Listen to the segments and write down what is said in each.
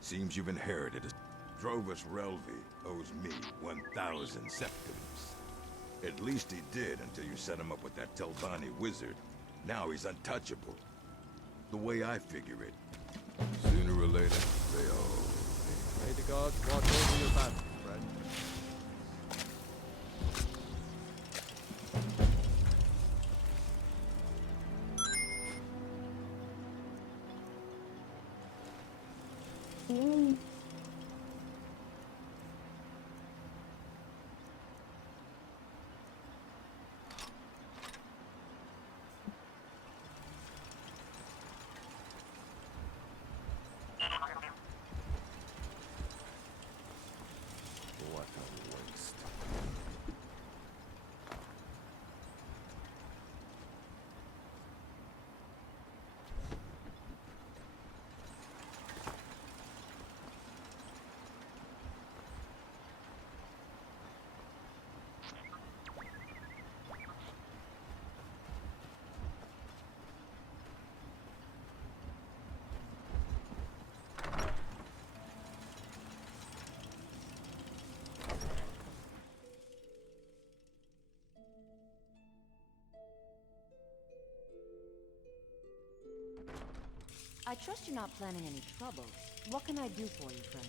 Seems you've inherited a... Drovus Relvi owes me 1,000 septims. At least he did until you set him up with that Telvanni wizard. Now he's untouchable. The way I figure it, sooner or later, they all... May the gods watch over your back, friend. What a waste. I trust you're not planning any trouble. What can I do for you, friend?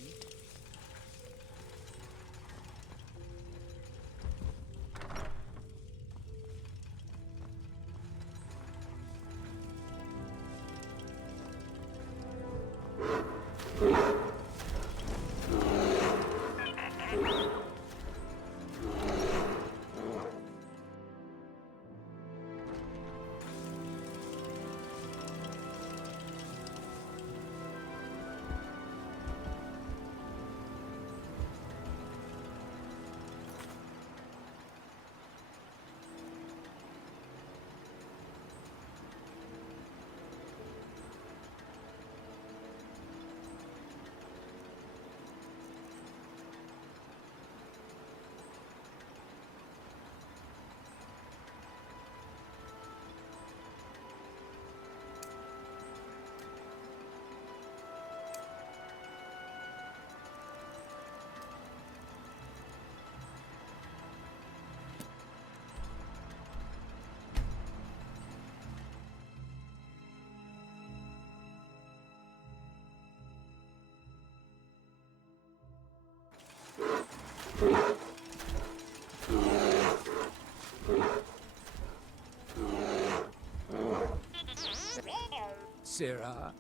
Sirrah.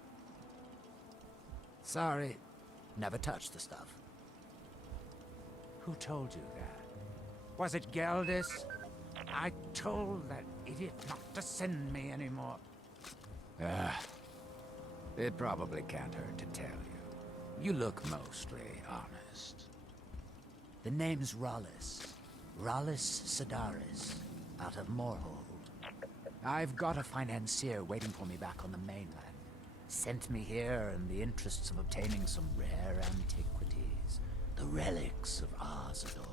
Sorry, never touched the stuff. Who told you that? Was it Geldis? I told that idiot not to send me anymore. It probably can't hurt to tell you. You look mostly honest. The name's Rallis. Rallis Sedaris, out of Moorhold. I've got a financier waiting for me back on the mainland. Sent me here in the interests of obtaining some rare antiquities. The relics of Arzador.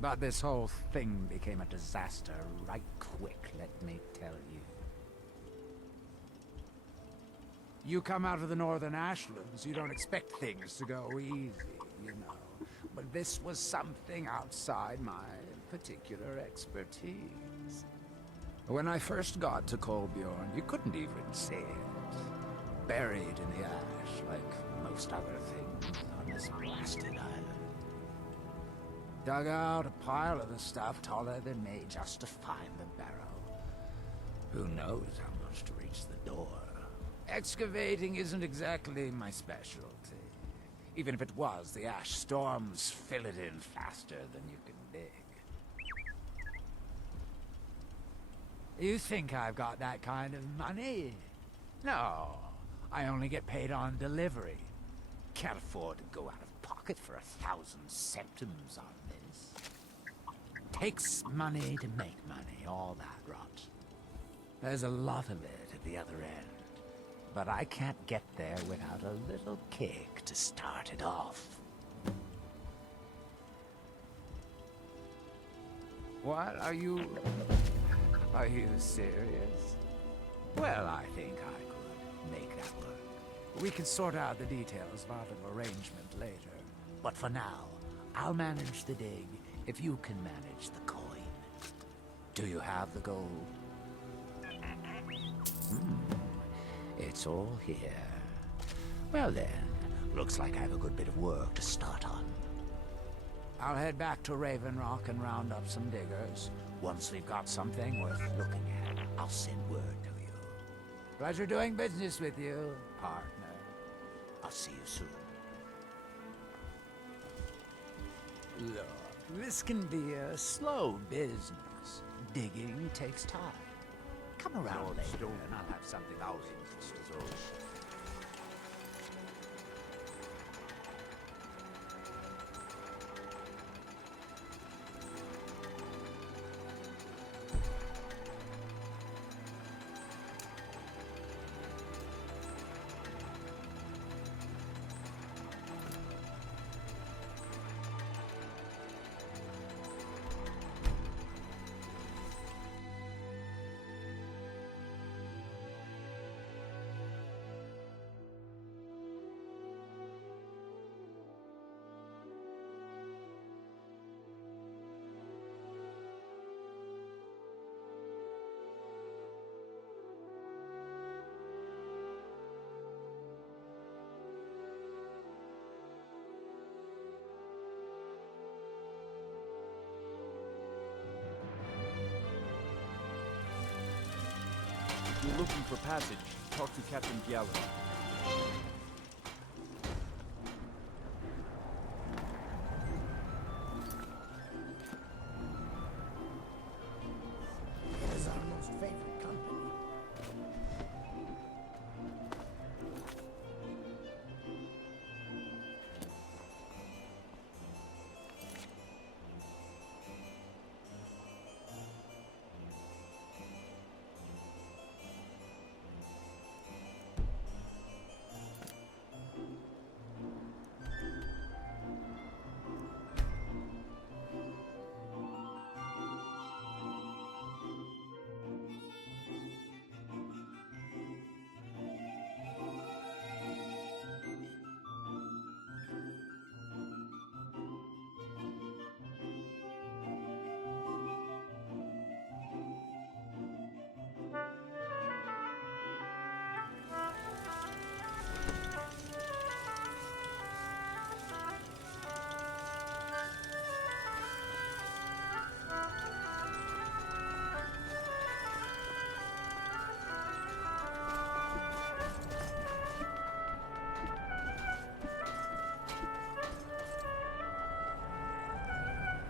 But this whole thing became a disaster right quick, let me tell you. You come out of the Northern Ashlands, you don't expect things to go easy, you know. But this was something outside my particular expertise. When I first got to Kolbjorn, you couldn't even see it. Buried in the ash, like most other things on this blasted island. Dug out a pile of the stuff taller than me just to find the barrow. Who knows how much to reach the door. Excavating isn't exactly my specialty. Even if it was, the ash storms fill it in faster than you can dig. You think I've got that kind of money? No, I only get paid on delivery. Can't afford to go out of pocket for 1,000 septims on this. Takes money to make money, all that rot. There's a lot of it at the other end. But I can't get there without a little kick to start it off. What? Are you serious? Well, I think I could make that work. We can sort out the details of our little arrangement later. But for now, I'll manage the dig if you can manage the coin. Do you have the gold? It's all here. Well then, looks like I have a good bit of work to start on. I'll head back to Raven Rock and round up some diggers. Once we've got something worth looking at, I'll send word to you. Pleasure doing business with you, partner. I'll see you soon. Look, this can be a slow business. Digging takes time. Come around later and I'll have something I'll interest you. If you're looking for passage, talk to Captain Reala. It is our most favorite company.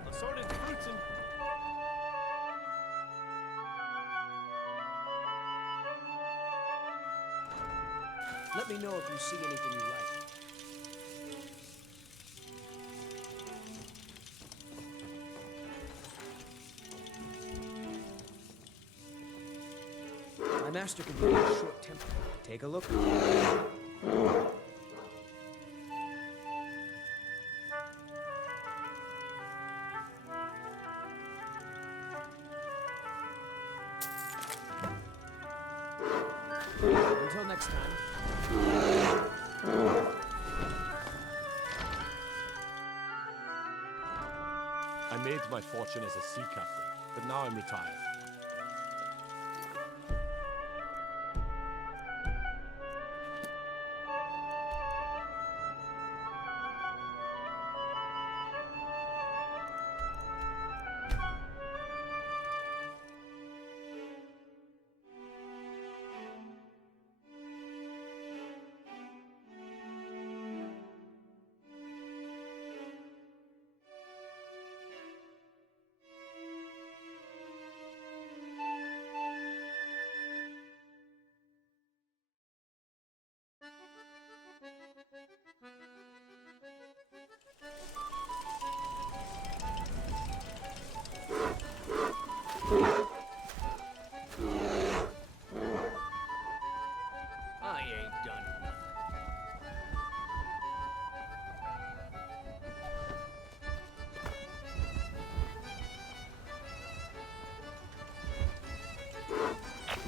Assorted fruits and... Let me know if you see anything you like. My master can be a short temper. Take a look. Until next time. I made my fortune as a sea captain, but now I'm retired.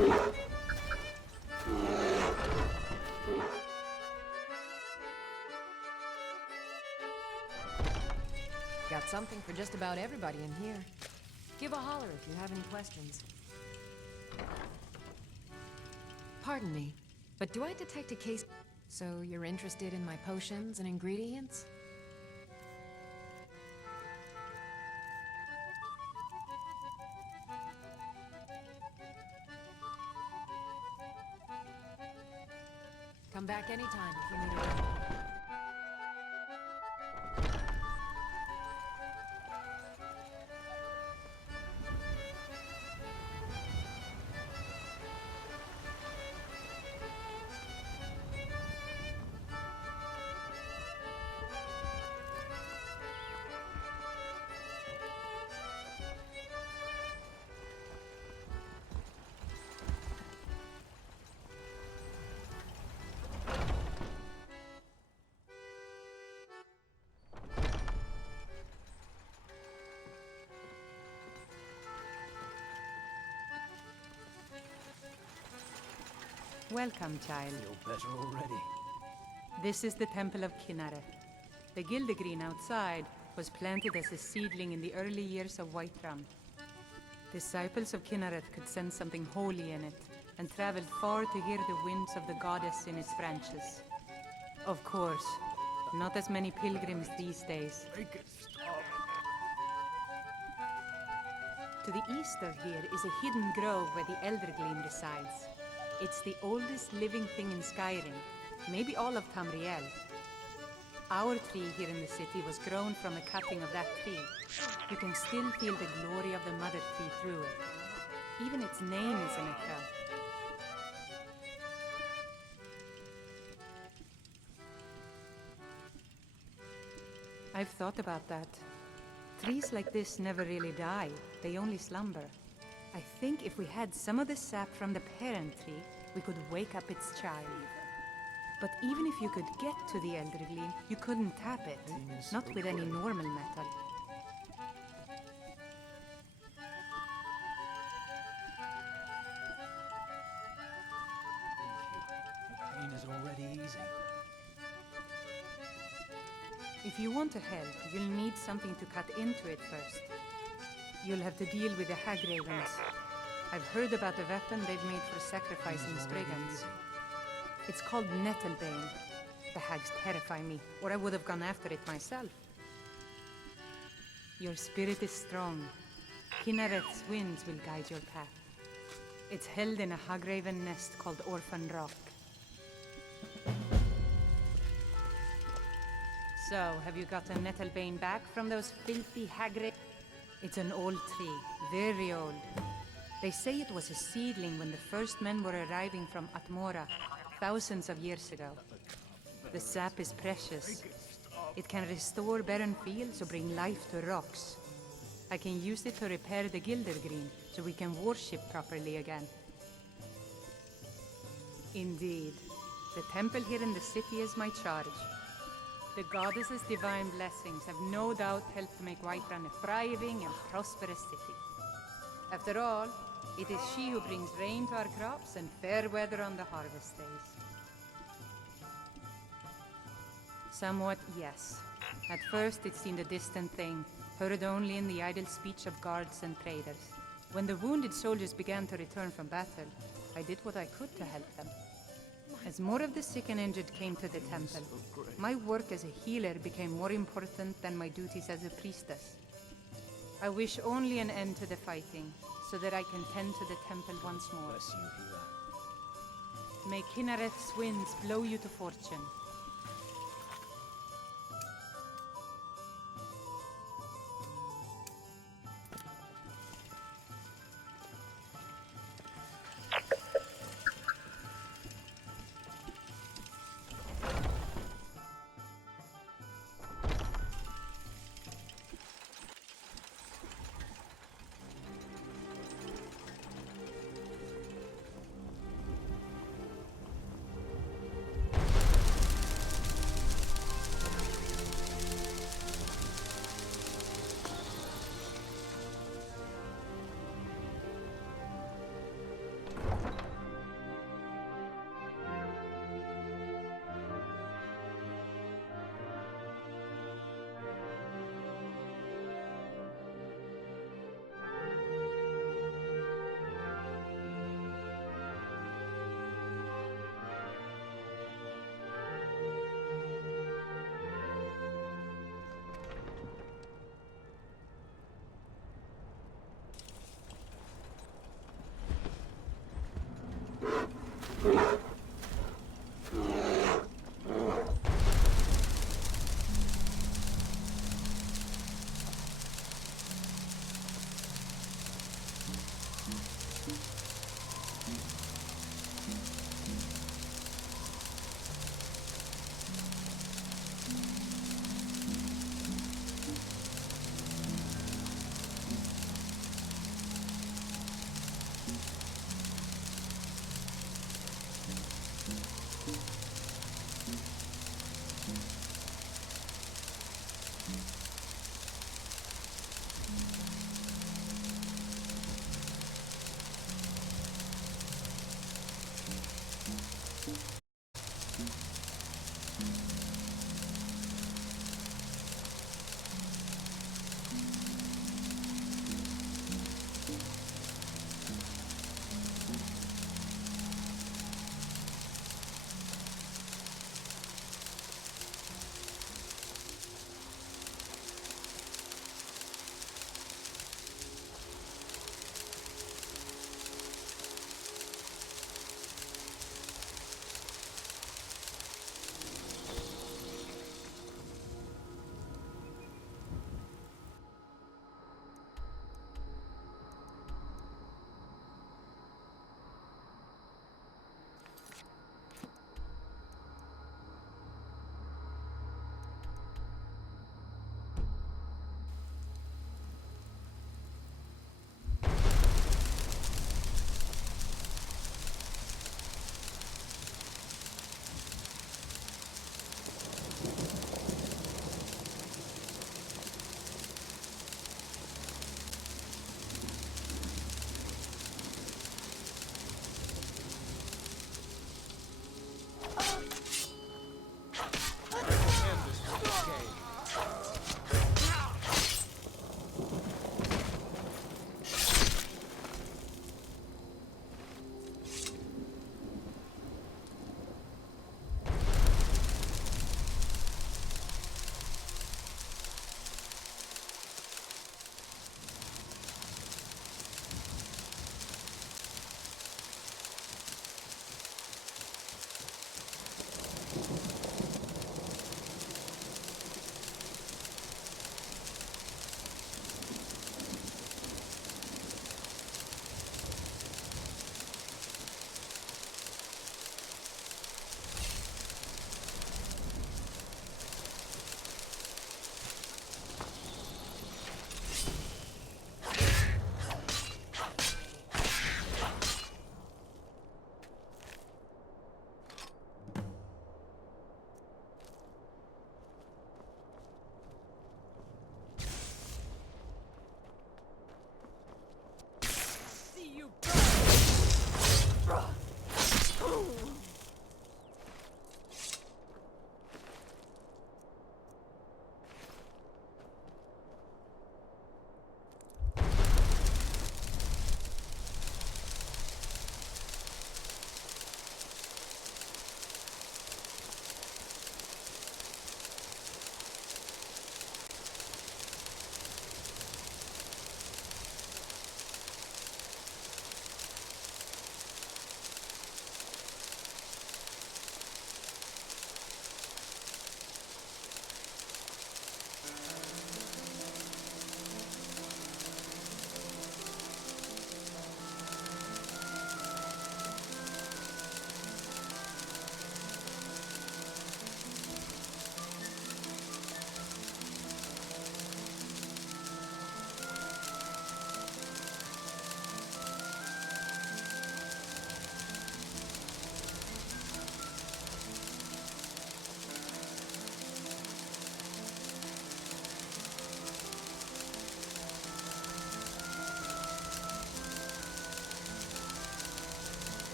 Got something for just about everybody in here. Give a holler if you have any questions. Pardon me, but do I detect a case? So you're interested in my potions and ingredients? Come back anytime if you need a ride. Welcome, child. Feel better already. This is the Temple of Kinneret. The Gildegreen outside was planted as a seedling in the early years of Whiterun. Disciples of Kinneret could sense something holy in it, and traveled far to hear the winds of the goddess in its branches. Of course, not as many pilgrims these days. To the east of here is a hidden grove where the Eldergleam resides. It's the oldest living thing in Skyrim, maybe all of Tamerial. Our tree here in the city was grown from a cutting of that tree. You can still feel the glory of the mother tree through it. Even its name is an echo. I've thought about that. Trees like this never really die, they only slumber. I think if we had some of the sap from the parent tree, we could wake up its child. But even if you could get to the Eldergleam, you couldn't tap it. Not with any normal metal. Pain is already easing. If you want to help, you'll need something to cut into it first. You'll have to deal with the hag ravens. I've heard about the weapon they've made for sacrificing Spriggans. It's called Nettlebane. The hags terrify me, or I would have gone after it myself. Your spirit is strong. Kinnaret's winds will guide your path. It's held in a hagraven nest called Orphan Rock. So, have you got a Nettlebane back from those filthy hag? It's an old tree, very old. They say it was a seedling when the first men were arriving from Atmora, thousands of years ago. The sap is precious. It can restore barren fields or bring life to rocks. I can use it to repair the Gildergreen, so we can worship properly again. Indeed. The temple here in the city is my charge. The goddess's divine blessings have no doubt helped make Whiterun a thriving and prosperous city. After all, it is she who brings rain to our crops and fair weather on the harvest days. Somewhat, yes. At first it seemed a distant thing, heard only in the idle speech of guards and traders. When the wounded soldiers began to return from battle, I did what I could to help them. As more of the sick and injured came to the temple, my work as a healer became more important than my duties as a priestess. I wish only an end to the fighting, so that I can tend to the temple once more. Bless you, healer. May Kinnaret's winds blow you to fortune.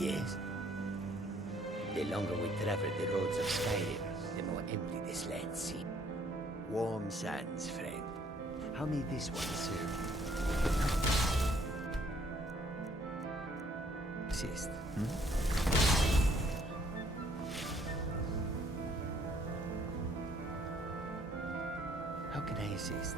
Yes. The longer we travel the roads of Skyrim, the more empty this land seems. Warm sands, friend. How may this one serve you? Assist, How can I assist?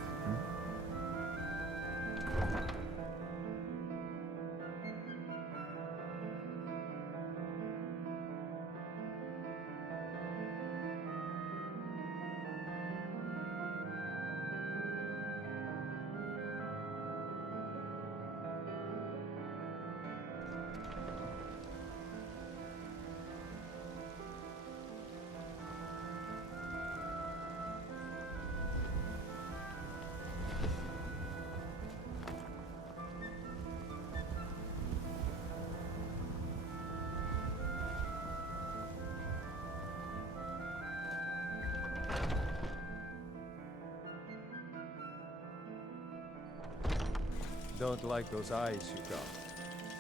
Don't like those eyes you got.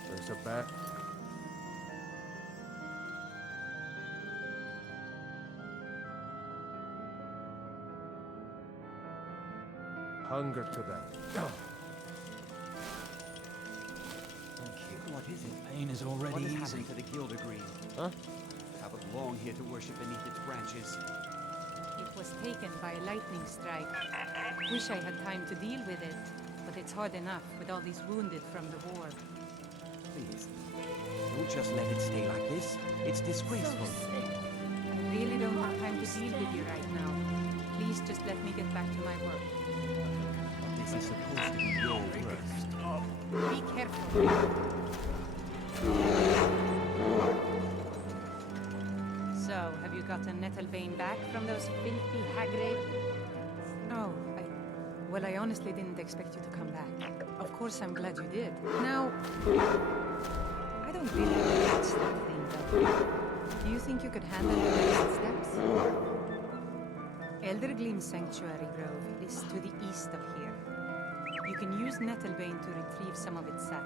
There's a bat. Hunger to them. What is it? Pain is already What has easy. happened to the Guilder Green? Huh? Traveled long here to worship beneath its branches. It was taken by a lightning strike. Wish I had time to deal with it, but it's hard enough with all these wounded from the war. Please, don't just let it stay like this. It's disgraceful. I really don't have time to deal with you right now. Please just let me get back to my work. This is supposed to be your work. Be careful. So, have you gotten Nettlebane back from those filthy hag Oh, well, I honestly didn't expect you to come back. Of course, I'm glad you did. Now, I don't really catch that thing, though. Do you think you could handle the next steps? Eldergleam Sanctuary Grove is to the east of here. You can use Nettlebane to retrieve some of its sap.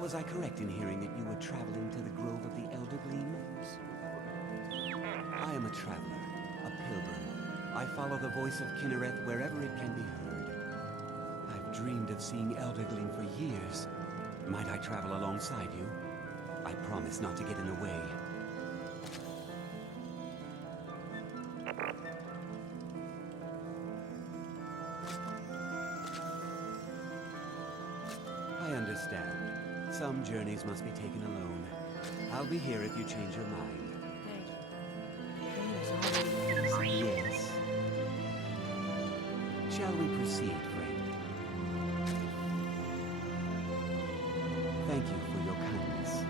Was I correct in hearing that you were traveling to the Grove of the Eldergleam? I am a traveler, a pilgrim. I follow the voice of Kinnereth wherever it can be heard. I've dreamed of seeing Eldergleam for years. Might I travel alongside you? I promise not to get in the way. I understand. Some journeys must be taken alone. I'll be here if you change your mind. Yes. Shall we proceed, friend? Thank you for your kindness.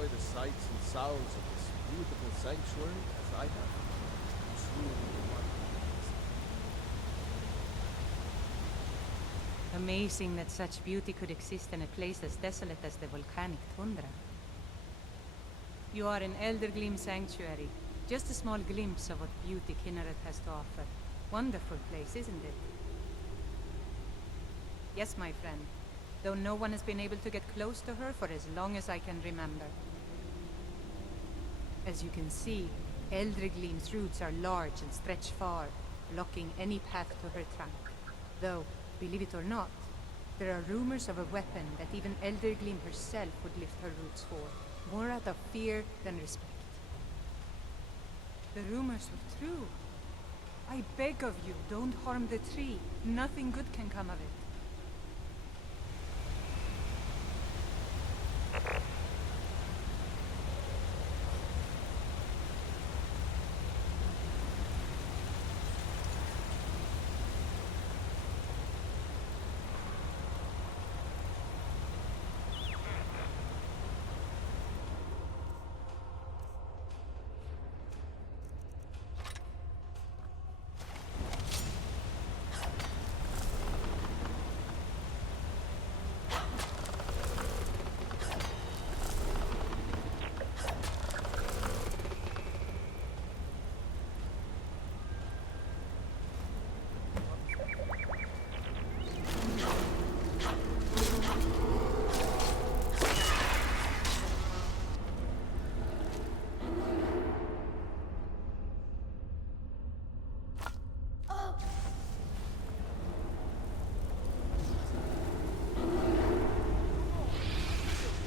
enjoy the sights and sounds of this beautiful sanctuary as I have. Truly wonderful. Amazing that such beauty could exist in a place as desolate as the volcanic tundra. You are in Eldergleam Sanctuary. Just a small glimpse of what beauty Kinneret has to offer. Wonderful place, isn't it? Yes, my friend. Though no one has been able to get close to her for as long as I can remember. As you can see, Eldergleam's roots are large and stretch far, blocking any path to her trunk. Though, believe it or not, there are rumors of a weapon that even Eldergleam herself would lift her roots for, more out of fear than respect. The rumors were true. I beg of you, don't harm the tree. Nothing good can come of it.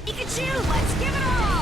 Pikachu, let's give it all!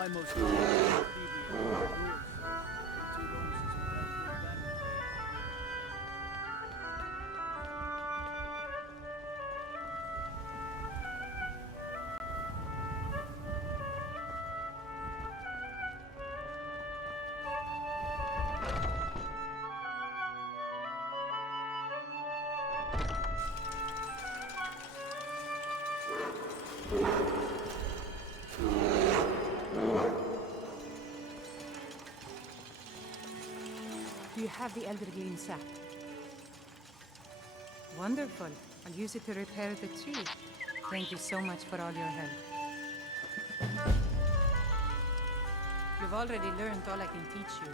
I most deeply agree with your rules. Into those who Do you have the Eldergleam sap? Wonderful. I'll use it to repair the tree. Thank you so much for all your help. You've already learned all I can teach you.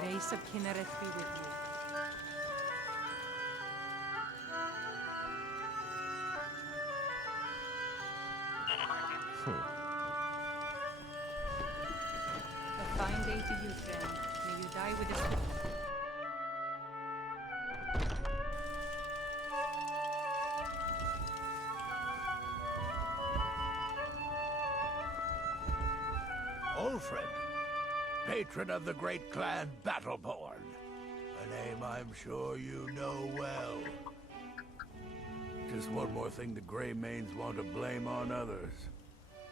Grace of Kinnereth be with you. A fine day to you, friend. May you die with a... Old friend, patron of the great clan Battleborn. A name I'm sure you know well. Just one more thing the Greymanes want to blame on others.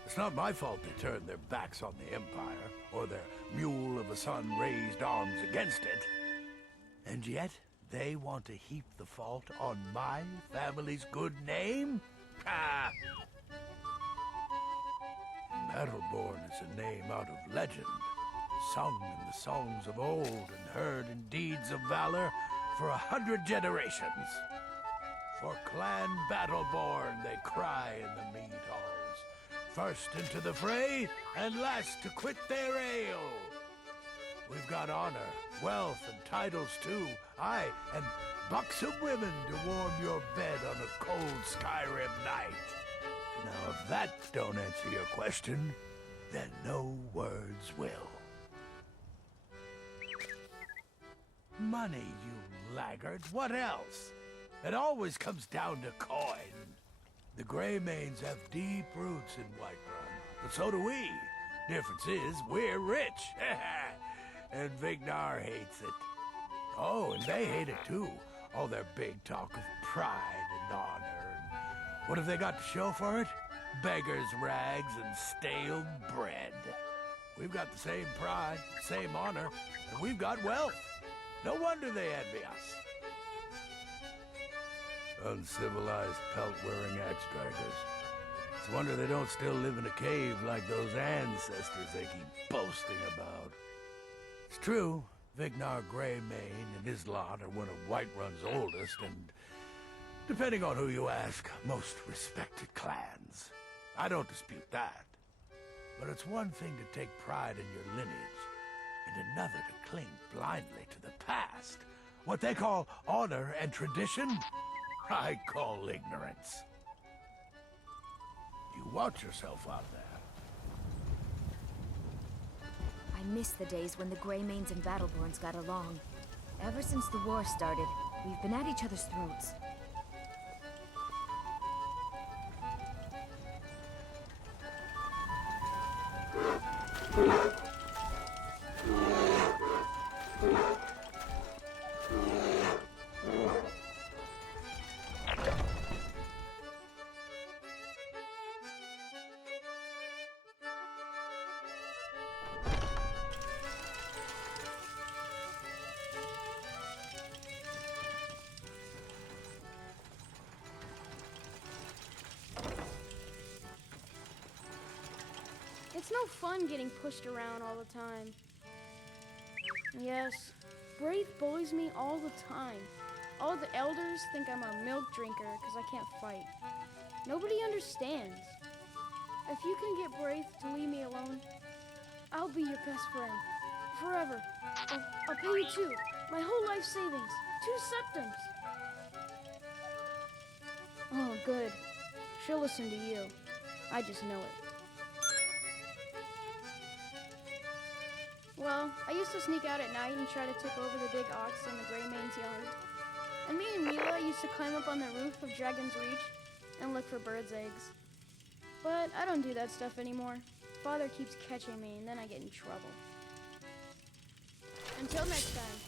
It's not my fault they turned their backs on the Empire, or their mule of a son raised arms against it. And yet, they want to heap the fault on my family's good name? Ha! Battleborn is a name out of legend, sung in the songs of old and heard in deeds of valor for 100 generations. For Clan Battleborn they cry in the mead halls, first into the fray and last to quit their ale. We've got honor, wealth, and titles too, aye, and buxom women to warm your bed on a cold Skyrim night. Now, if that don't answer your question, then no words will. Money, you laggard. What else? It always comes down to coin. The Greymanes have deep roots in Whiterun, but so do we. Difference is, we're rich. And Vignar hates it. Oh, and they hate it too. All their big talk of pride and honor. What have they got to show for it? Beggars' rags and stale bread. We've got the same pride, same honor, and we've got wealth. No wonder they envy us. Uncivilized pelt-wearing axe-draggers. It's a wonder they don't still live in a cave like those ancestors they keep boasting about. It's true, Vignar Greymane and his lot are one of Whiterun's oldest and, depending on who you ask, most respected clans. I don't dispute that. But it's one thing to take pride in your lineage, and another to cling blindly to the past. What they call honor and tradition, I call ignorance. You watch yourself out there. I miss the days when the Greymanes and Battleborns got along. Ever since the war started, we've been at each other's throats. It's no fun getting pushed around all the time. Yes, Braith bullies me all the time. All the elders think I'm a milk drinker because I can't fight. Nobody understands. If you can get Braith to leave me alone, I'll be your best friend. Forever. I'll pay you too. My whole life savings. 2 septims. Oh, good. She'll listen to you. I just know it. Well, I used to sneak out at night and try to tip over the big ox in the Greymane's yard. And me and Mila used to climb up on the roof of Dragon's Reach and look for birds' eggs. But I don't do that stuff anymore. Father keeps catching me and then I get in trouble. Until next time.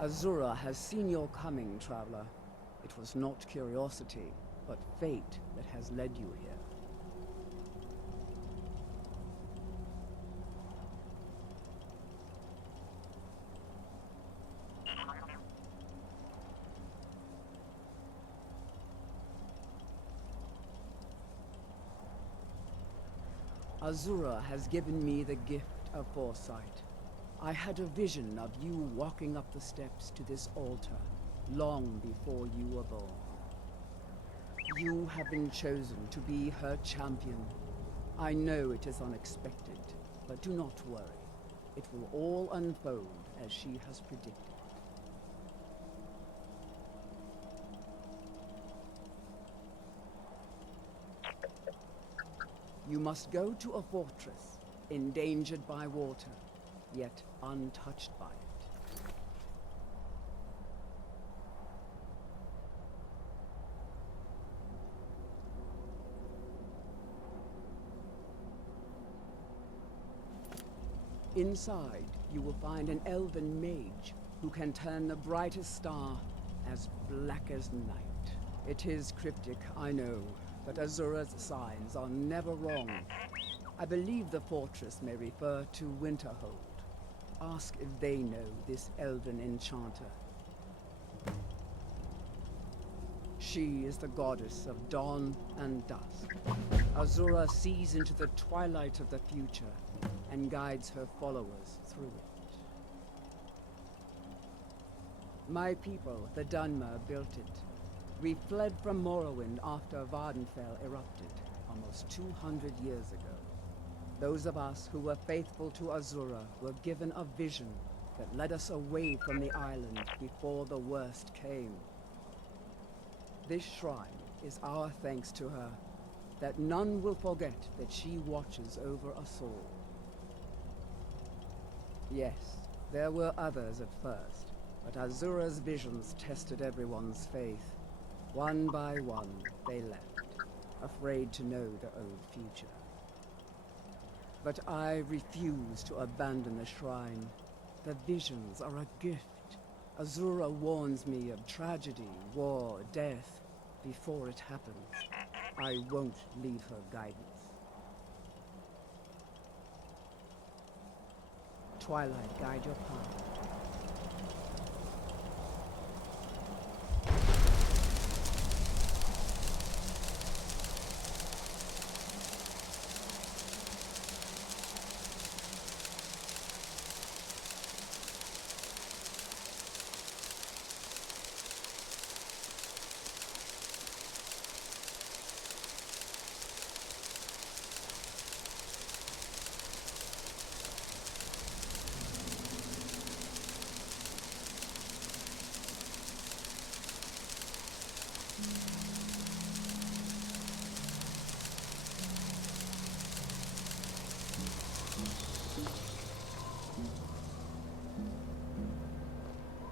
Azura has seen your coming, traveler. It was not curiosity, but fate that has led you here. Azura has given me the gift of foresight. I had a vision of you walking up the steps to this altar, long before you were born. You have been chosen to be her champion. I know it is unexpected, but do not worry. It will all unfold as she has predicted. You must go to a fortress, endangered by water, yet untouched by it. Inside, you will find an elven mage who can turn the brightest star as black as night. It is cryptic, I know, but Azura's signs are never wrong. I believe the fortress may refer to Winterhold. Ask if they know this elven enchanter. She is the goddess of dawn and dusk. Azura sees into the twilight of the future and guides her followers through it. My people, the Dunmer, built it. We fled from Morrowind after Vardenfell erupted, almost 200 years ago. Those of us who were faithful to Azura were given a vision that led us away from the island before the worst came. This shrine is our thanks to her, that none will forget that she watches over us all. Yes, there were others at first, but Azura's visions tested everyone's faith. One by one, they left, afraid to know the old future. But I refuse to abandon the shrine. The visions are a gift. Azura warns me of tragedy, war, death, before it happens. I won't leave her guidance. Twilight, guide your path.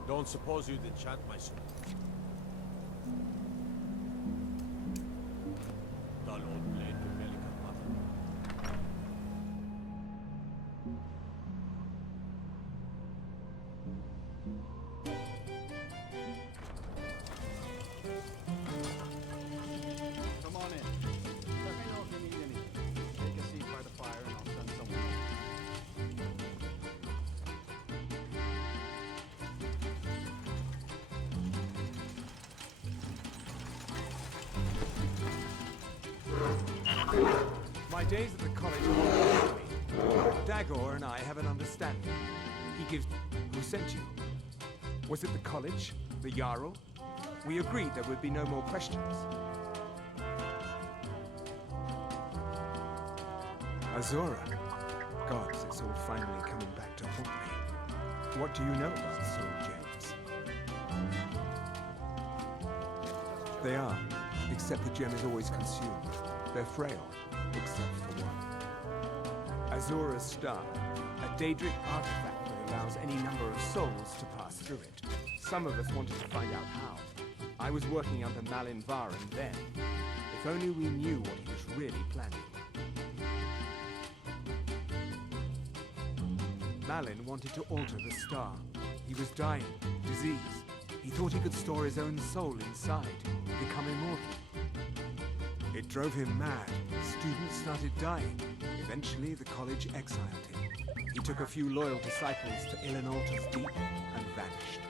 Don't suppose you'd enchant my soul. Dull old blade to Pelican Mother. Come on in. Let me know if you need anything. Take a seat by the fire and I'll send someone over. My days at the college are me. Dagor and I have an understanding. He gives... Who sent you? Was it the college? The Jarl? We agreed there would be no more questions. Azura. Gods, it's all finally coming back to haunt me. What do you know about soul gems? They are, except the gem is always consumed. They're frail, except for one. Azura's star, a Daedric artifact that allows any number of souls to pass through it. Some of us wanted to find out how. I was working under Malin Varen then. If only we knew what he was really planning. Malin wanted to alter the star, He was dying, disease. He thought he could store his own soul inside, become immortal. It drove him mad. Students started dying. Eventually, the college exiled him. He took a few loyal disciples to Illinalta's deep and vanished.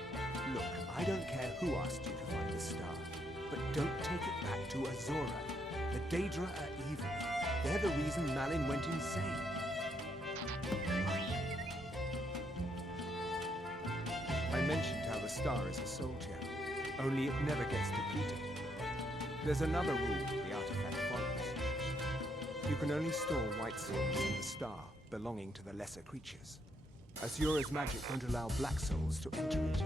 Look, I don't care who asked you to find the star, but don't take it back to Azora. The Daedra are evil. They're the reason Malin went insane. I mentioned how the star is a soul gem, only it never gets depleted. There's another rule the artifact follows. You can only store white souls in the star belonging to the lesser creatures. Azura's magic won't allow black souls to enter it.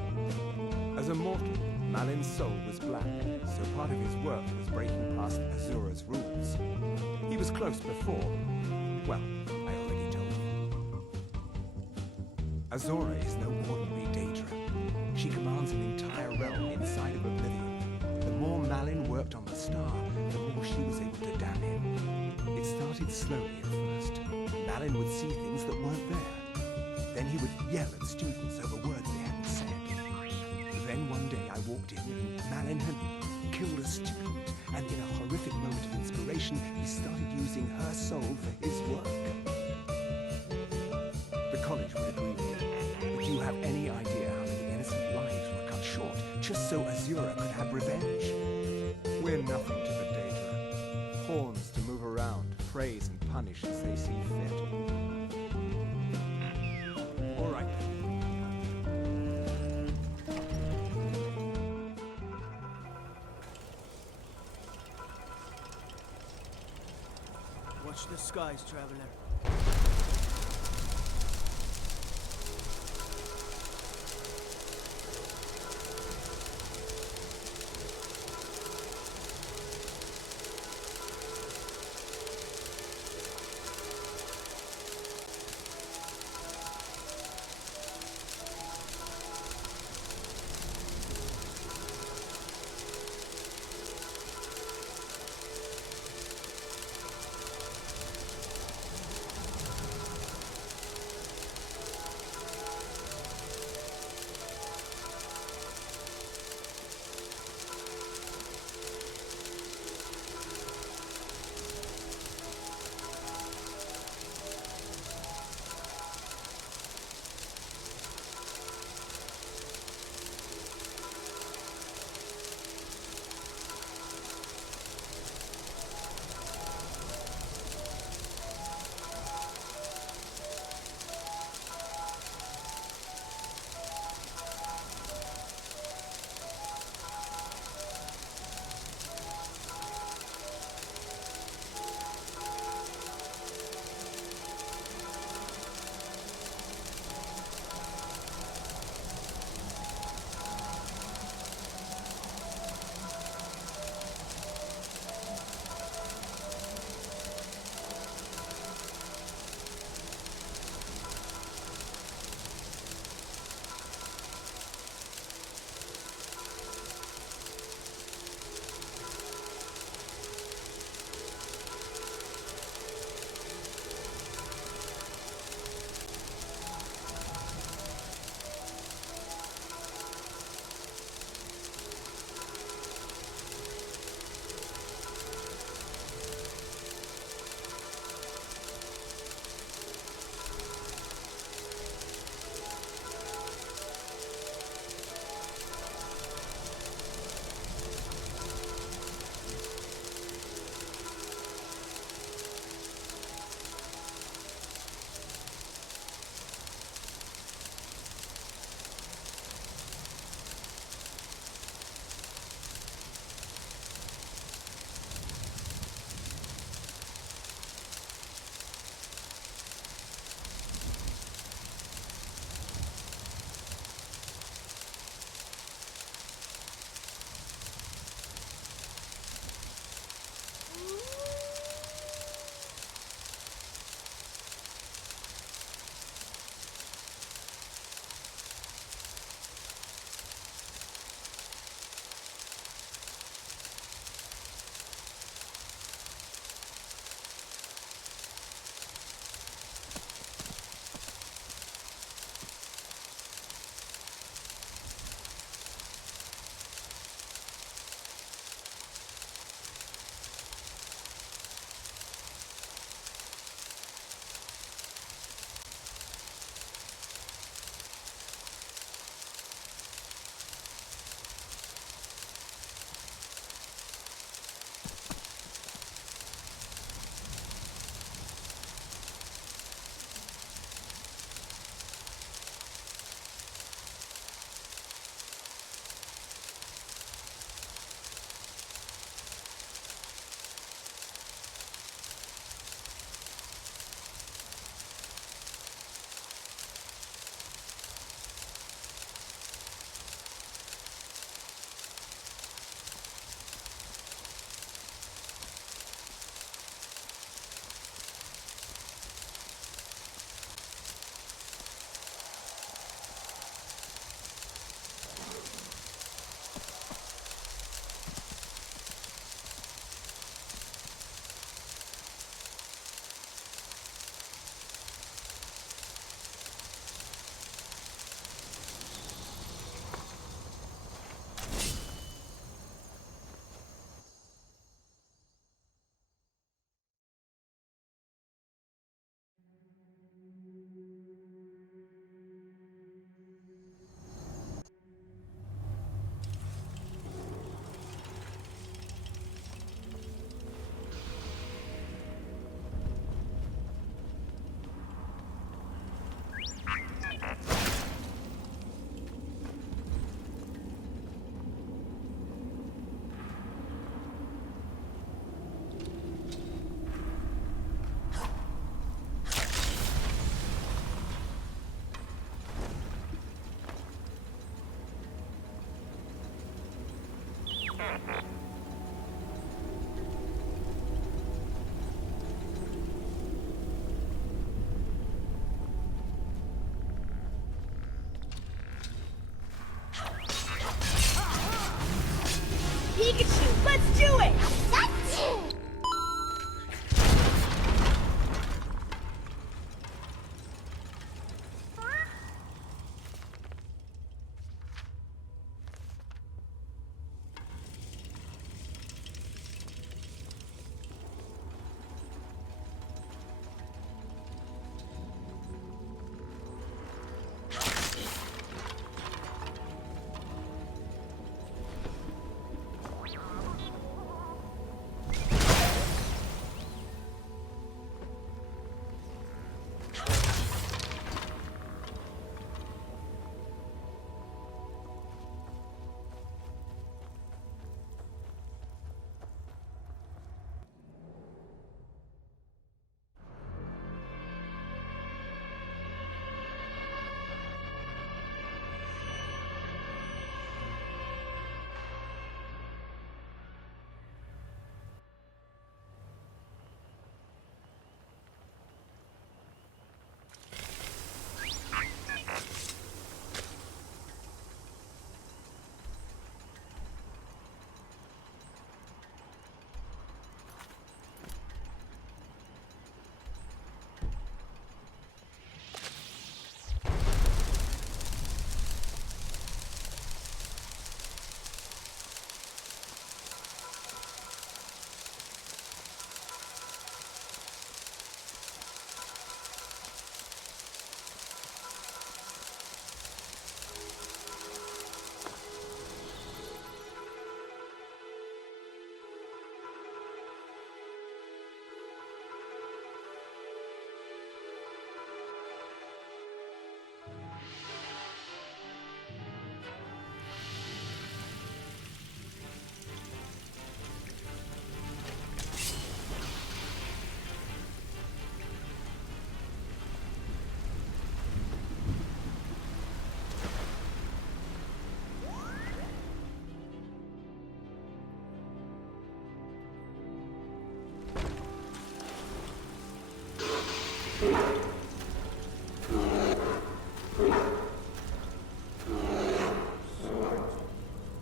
As a mortal, Malin's soul was black, so part of his work was breaking past Azura's rules. He was close before. Well, I already told you. Azora is no ordinary Daedra. She commands an entire realm inside of Oblivion. The more Malin worked on the star, the more she was able to damn him. It started slowly at first. Malin would see things that weren't there. Then he would yell at students over words they hadn't said. Then one day I walked in and Malin had killed a student, and in a horrific moment of inspiration, he started using her soul for his work. The college would agree with me, but do you have any idea how many innocent lives were cut short just so Azura could have revenge? We're nothing to the Daedra. Pawns to move around, praise and punish as they see fit. All right. Watch the skies, traveler.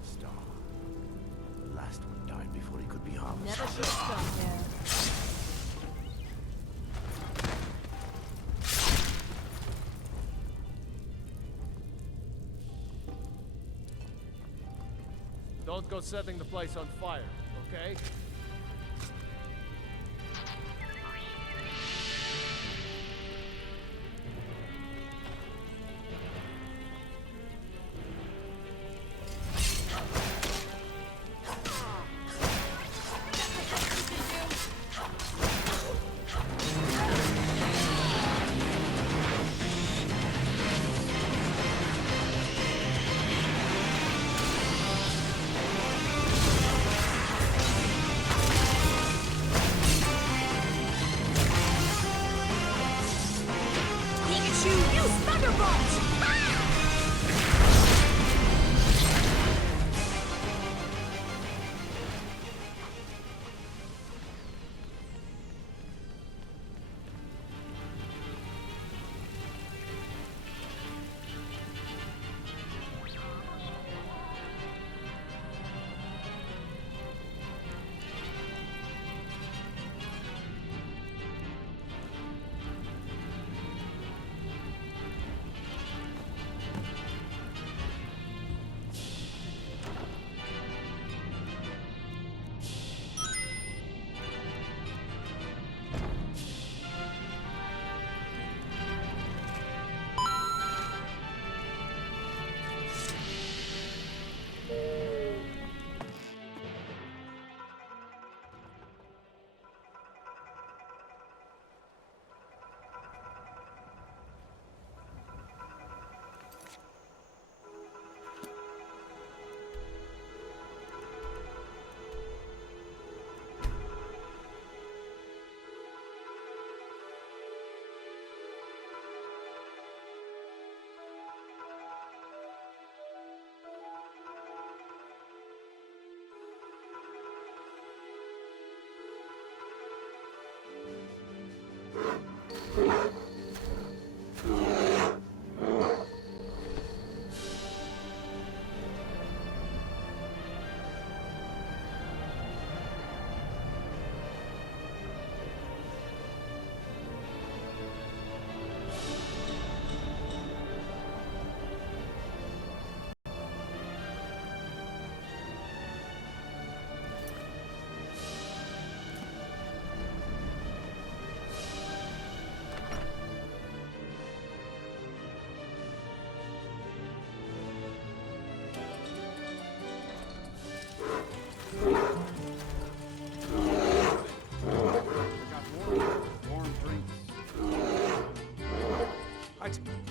Star. The last one died before he could be harvested. Never should have stopped there. Don't go setting the place on fire, okay?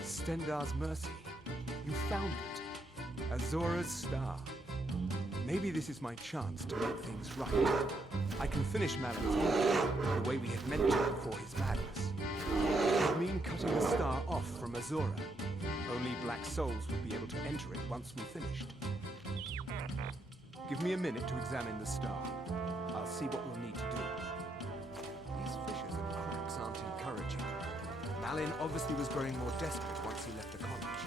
Stendar's mercy. You found it. Azora's star. Maybe this is my chance to make things right. I can finish Malin's work the way we had meant to before his madness. It would mean cutting the star off from Azora. Only black souls would be able to enter it once we finished. Give me a minute to examine the star. I'll see what we'll need to do. These fissures and cracks aren't encouraging. Malin obviously was growing more desperate once he left the college.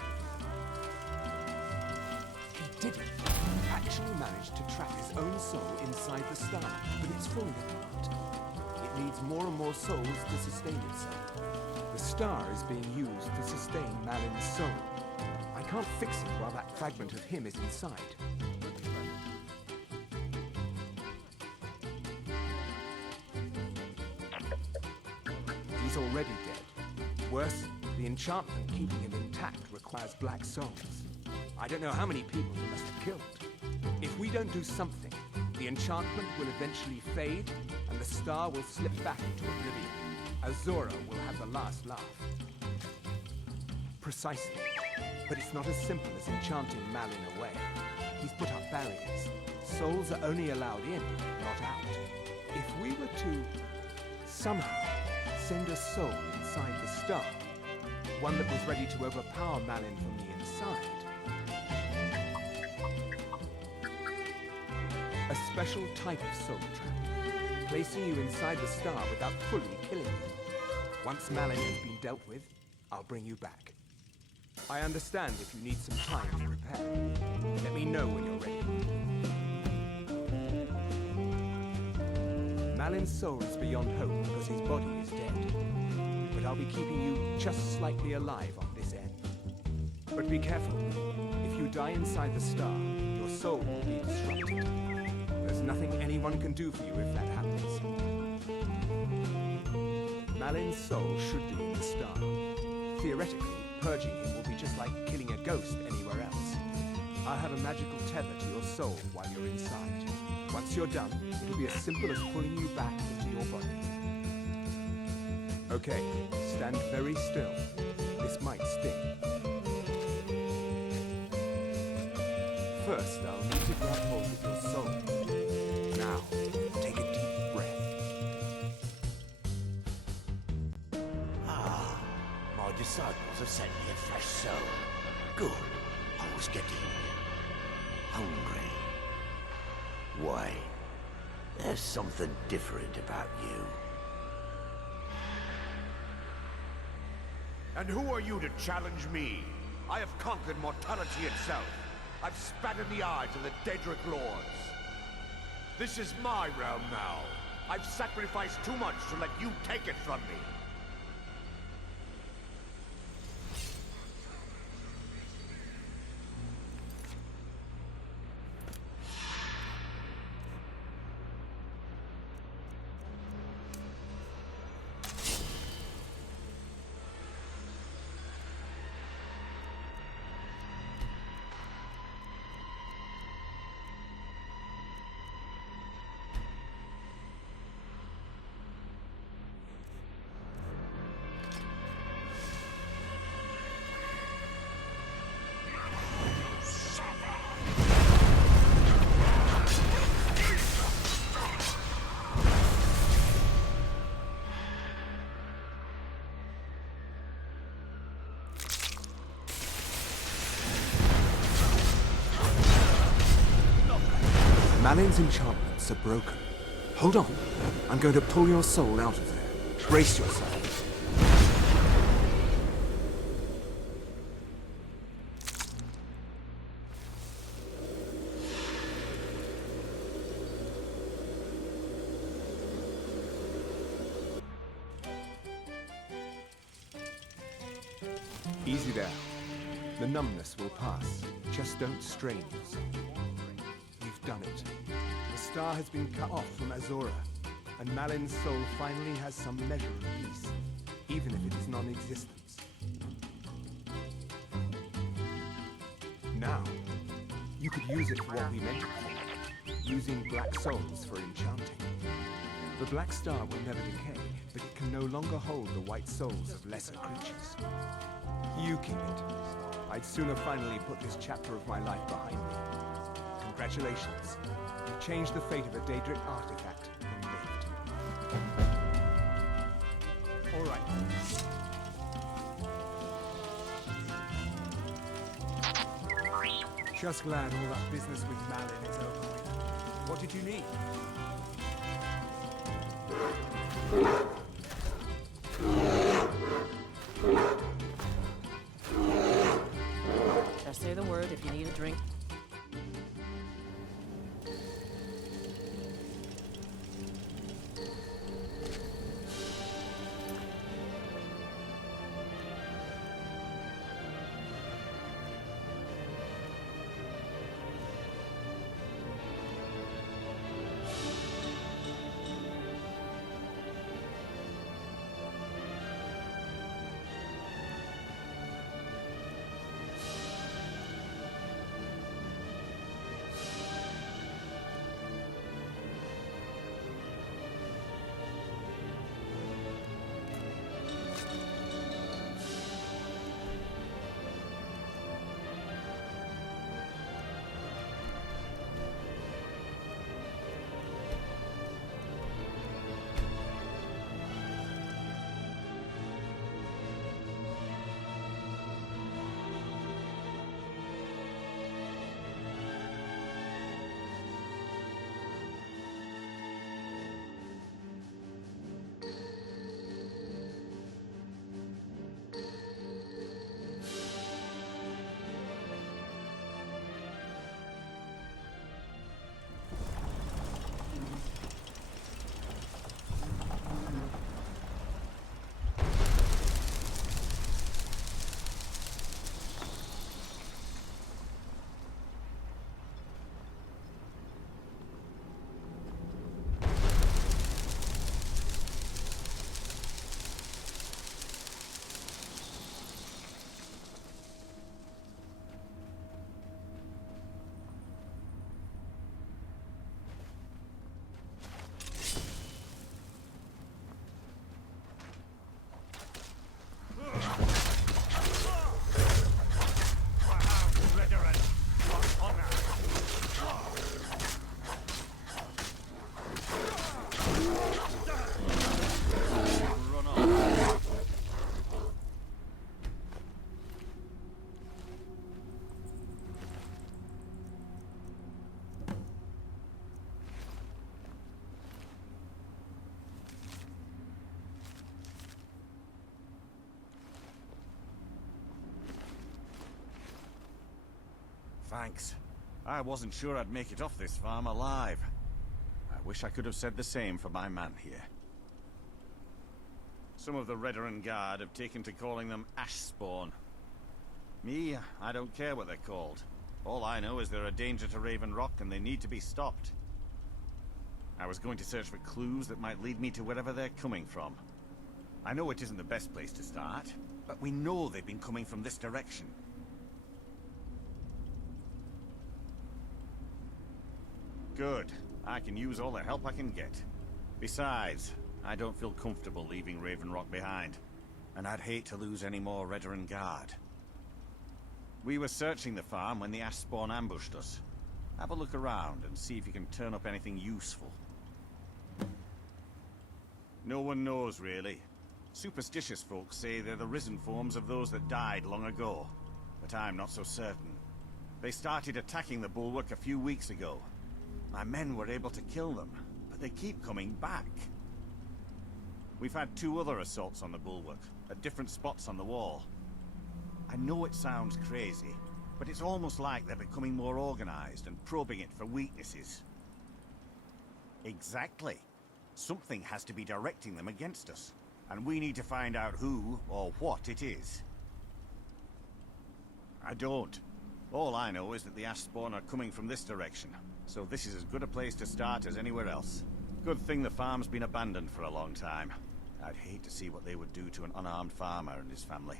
He did it! He actually managed to trap his own soul inside the star, but it's falling apart. It needs more and more souls to sustain itself. The star is being used to sustain Malin's soul. I can't fix it while that fragment of him is inside. He's already dead. Worse, the enchantment keeping him intact requires black souls. I don't know how many people he must have killed. If we don't do something, the enchantment will eventually fade, and the star will slip back into oblivion. Azora will have the last laugh. Precisely. But it's not as simple as enchanting Malin away. He's put up barriers. Souls are only allowed in, not out. If we were to somehow send a soul inside the star, one that was ready to overpower Malin from the inside. A special type of soul trap, placing you inside the star without fully killing you. Once Malin has been dealt with, I'll bring you back. I understand if you need some time to prepare. Let me know when you're ready. Malin's soul is beyond hope because his body is dead. But I'll be keeping you just slightly alive on this end. But be careful. If you die inside the star, your soul will be disrupted. There's nothing anyone can do for you if that happens. Malin's soul should be in the star. Theoretically, purging him will be just like killing a ghost anywhere else. I'll have a magical tether to your soul while you're inside. Once you're done, it'll be as simple as pulling you back into your body. Okay, stand very still. This might sting. First, I'll need to grab hold of your soul. Now, take a deep breath. Ah, my disciples have sent me a fresh soul. Good. I was getting hungry. Why? There's something different about you. And who are you to challenge me? I have conquered mortality itself. I've spat in the eyes of the Daedric Lords. This is my realm now. I've sacrificed too much to let you take it from me. Malin's enchantments are broken. Hold on. I'm going to pull your soul out of there. Brace yourselves. Easy there. The numbness will pass. Just don't strain yourself. You've done it. The star has been cut off from Azora, and Malin's soul finally has some measure of peace, even if it is non-existence. Now, you could use it for what we meant it for, using black souls for enchanting. The black star will never decay, but it can no longer hold the white souls of lesser creatures. You keep it. I'd sooner finally put this chapter of my life behind me. Congratulations. You changed the fate of a Daedric artifact and lived. All right. Just glad all that business with Malin is over with. What did you need? Just say the word if you need a drink. Thanks. I wasn't sure I'd make it off this farm alive. I wish I could have said the same for my man here. Some of the Redoran Guard have taken to calling them Ashspawn. Me, I don't care what they're called. All I know is they're a danger to Raven Rock and they need to be stopped. I was going to search for clues that might lead me to wherever they're coming from. I know it isn't the best place to start, but we know they've been coming from this direction. Good. I can use all the help I can get. Besides, I don't feel comfortable leaving Raven Rock behind, and I'd hate to lose any more Redoran Guard. We were searching the farm when the Ashspawn ambushed us. Have a look around and see if you can turn up anything useful. No one knows, really. Superstitious folks say they're the risen forms of those that died long ago, but I'm not so certain. They started attacking the bulwark a few weeks ago. My men were able to kill them, but they keep coming back. We've had 2 other assaults on the bulwark, at different spots on the wall. I know it sounds crazy, but it's almost like they're becoming more organized and probing it for weaknesses. Exactly. Something has to be directing them against us, and we need to find out who or what it is. I don't. All I know is that the Ashspawn are coming from this direction, so this is as good a place to start as anywhere else. Good thing the farm's been abandoned for a long time. I'd hate to see what they would do to an unarmed farmer and his family.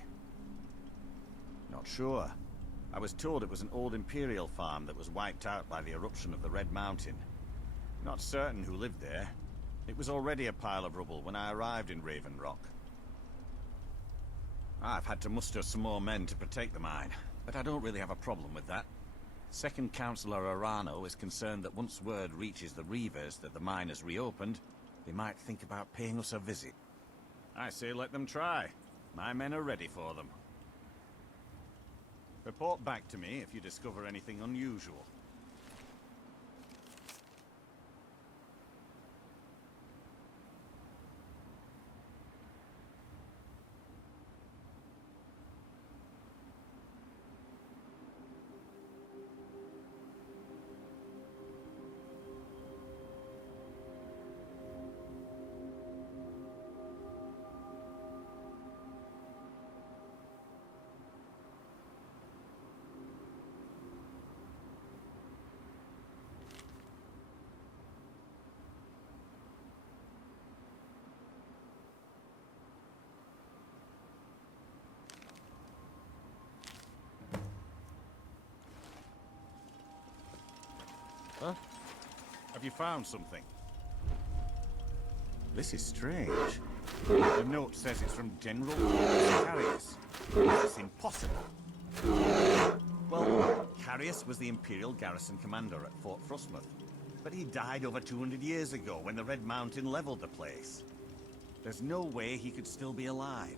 Not sure. I was told it was an old imperial farm that was wiped out by the eruption of the Red Mountain. Not certain who lived there. It was already a pile of rubble when I arrived in Raven Rock. I've had to muster some more men to protect the mine, but I don't really have a problem with that. Second Councillor Arano is concerned that once word reaches the Reavers that the mine has reopened, they might think about paying us a visit. I say let them try. My men are ready for them. Report back to me if you discover anything unusual. Huh? Have you found something? This is strange. The note says it's from General Carius. That's impossible. Well, Carius was the Imperial garrison commander at Fort Frostmoth, but he died over 200 years ago when the Red Mountain leveled the place. There's no way he could still be alive.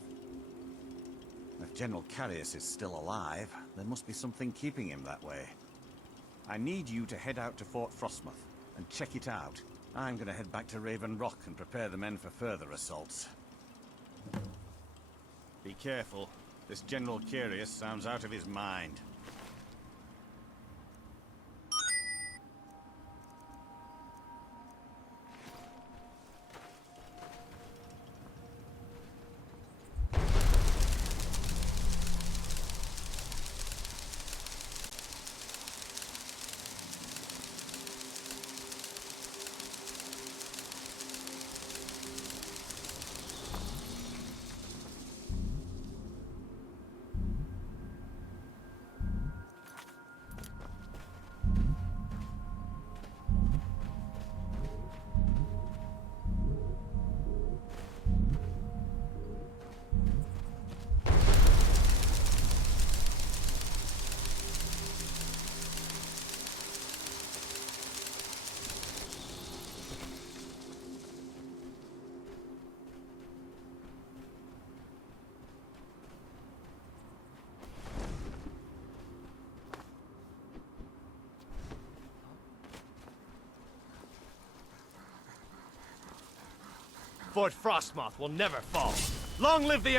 If General Carius is still alive, there must be something keeping him that way. I need you to head out to Fort Frostmoth and check it out. I'm going to head back to Raven Rock and prepare the men for further assaults. Be careful. This General Carius sounds out of his mind. Fort Frostmoth will never fall. Long live the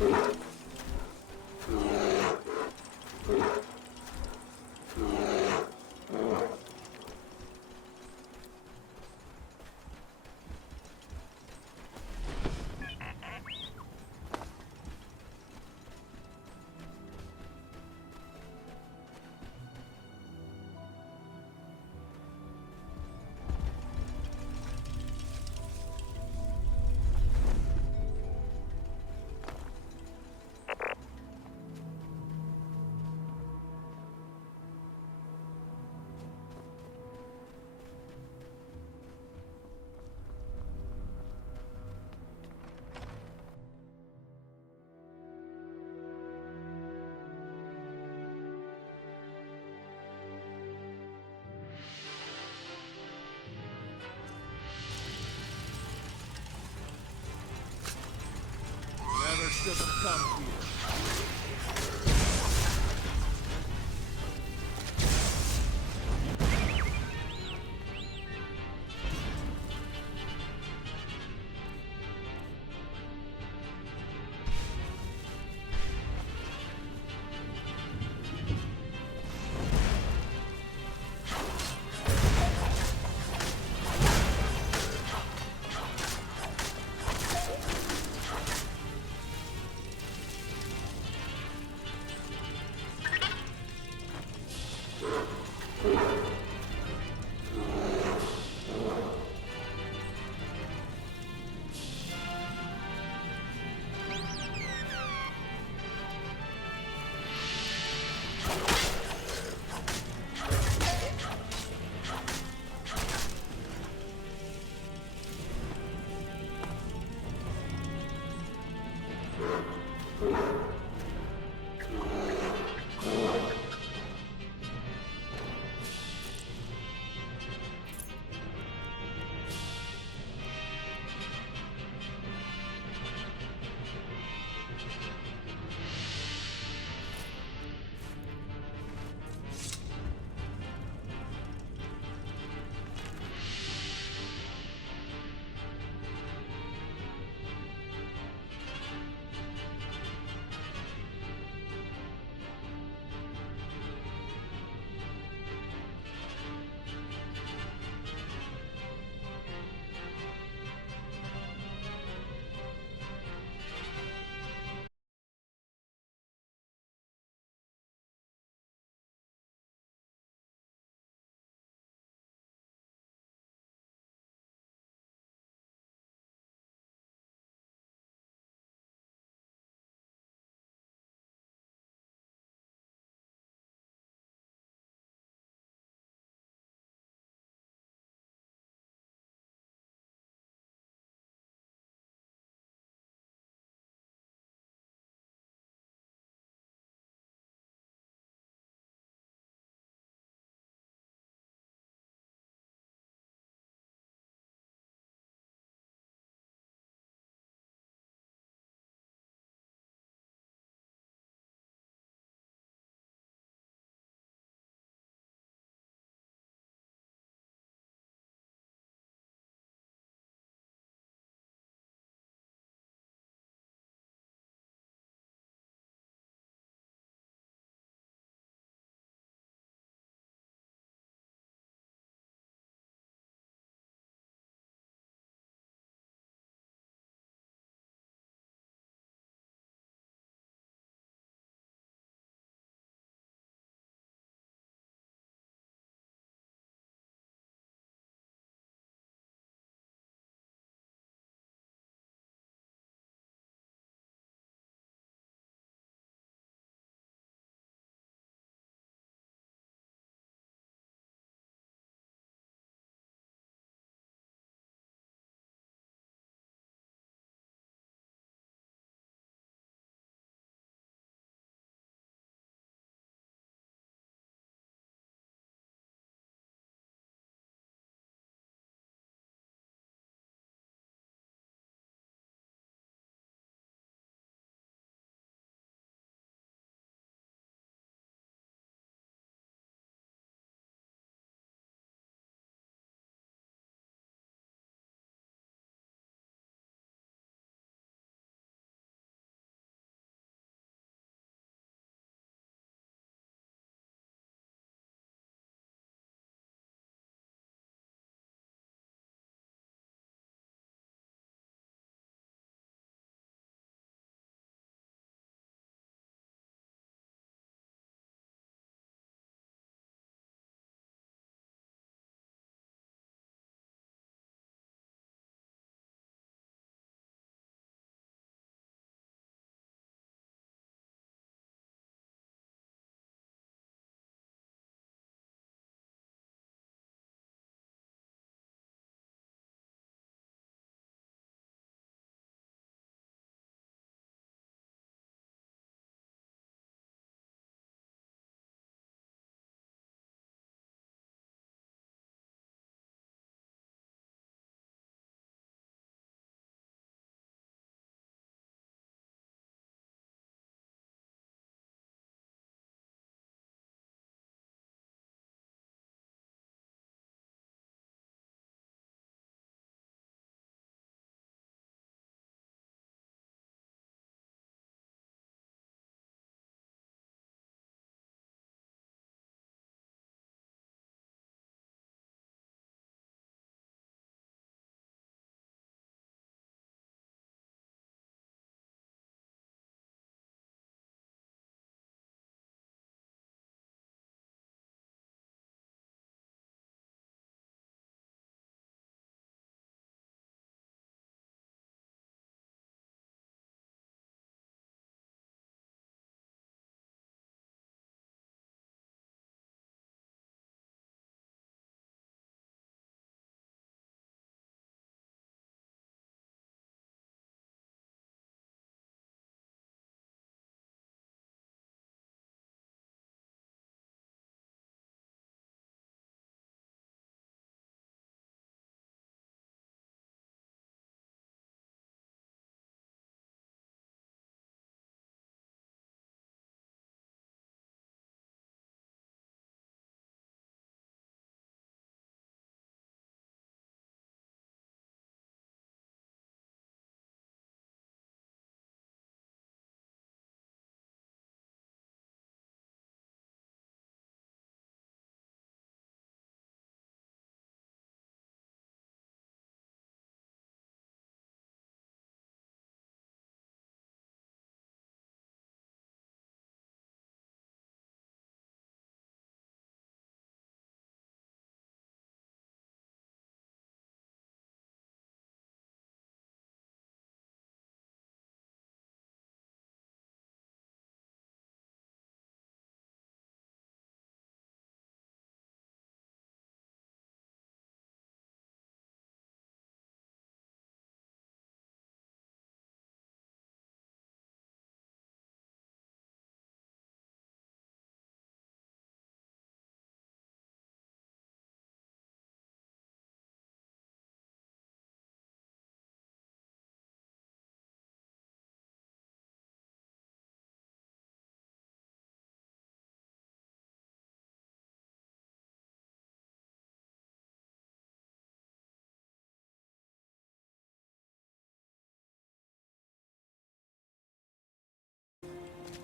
Never should have come here.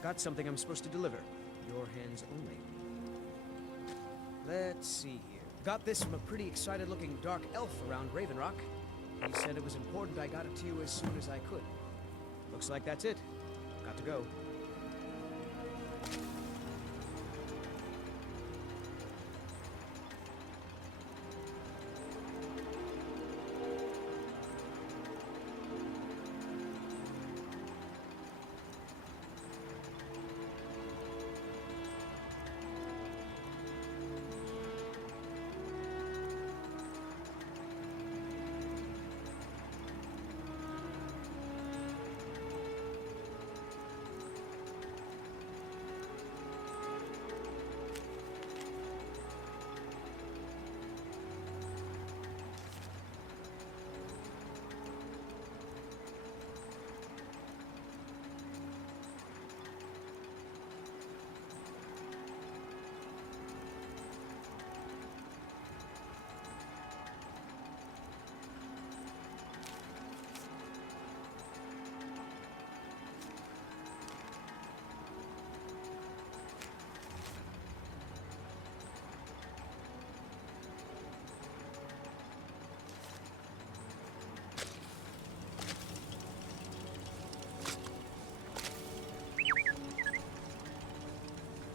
Got something I'm supposed to deliver. Your hands only. Let's see here. Got this from a pretty excited-looking dark elf around Raven Rock. He said it was important I got it to you as soon as I could. Looks like that's it. Got to go.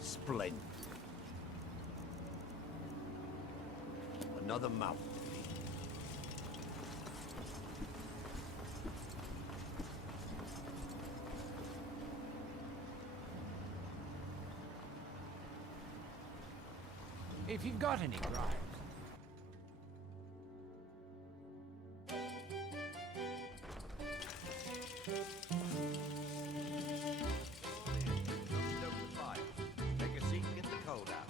Splendid. Another mouth. If you've got any gripes. Take a seat and get the cold out.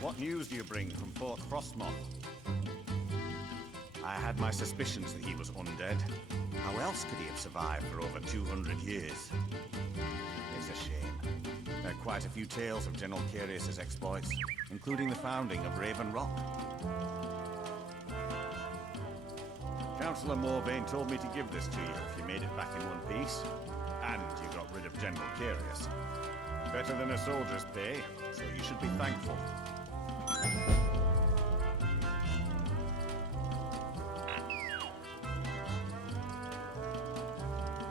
What news do you bring from Fort Frostmoth? I had my suspicions that he was undead. How else could he have survived for over 200 years? It's a shame. There are quite a few tales of General Carius's exploits, including the founding of Raven Rock. Councillor Morvain told me to give this to you if you made it back in one piece. And you got rid of General Carius. Better than a soldier's pay, so you should be thankful.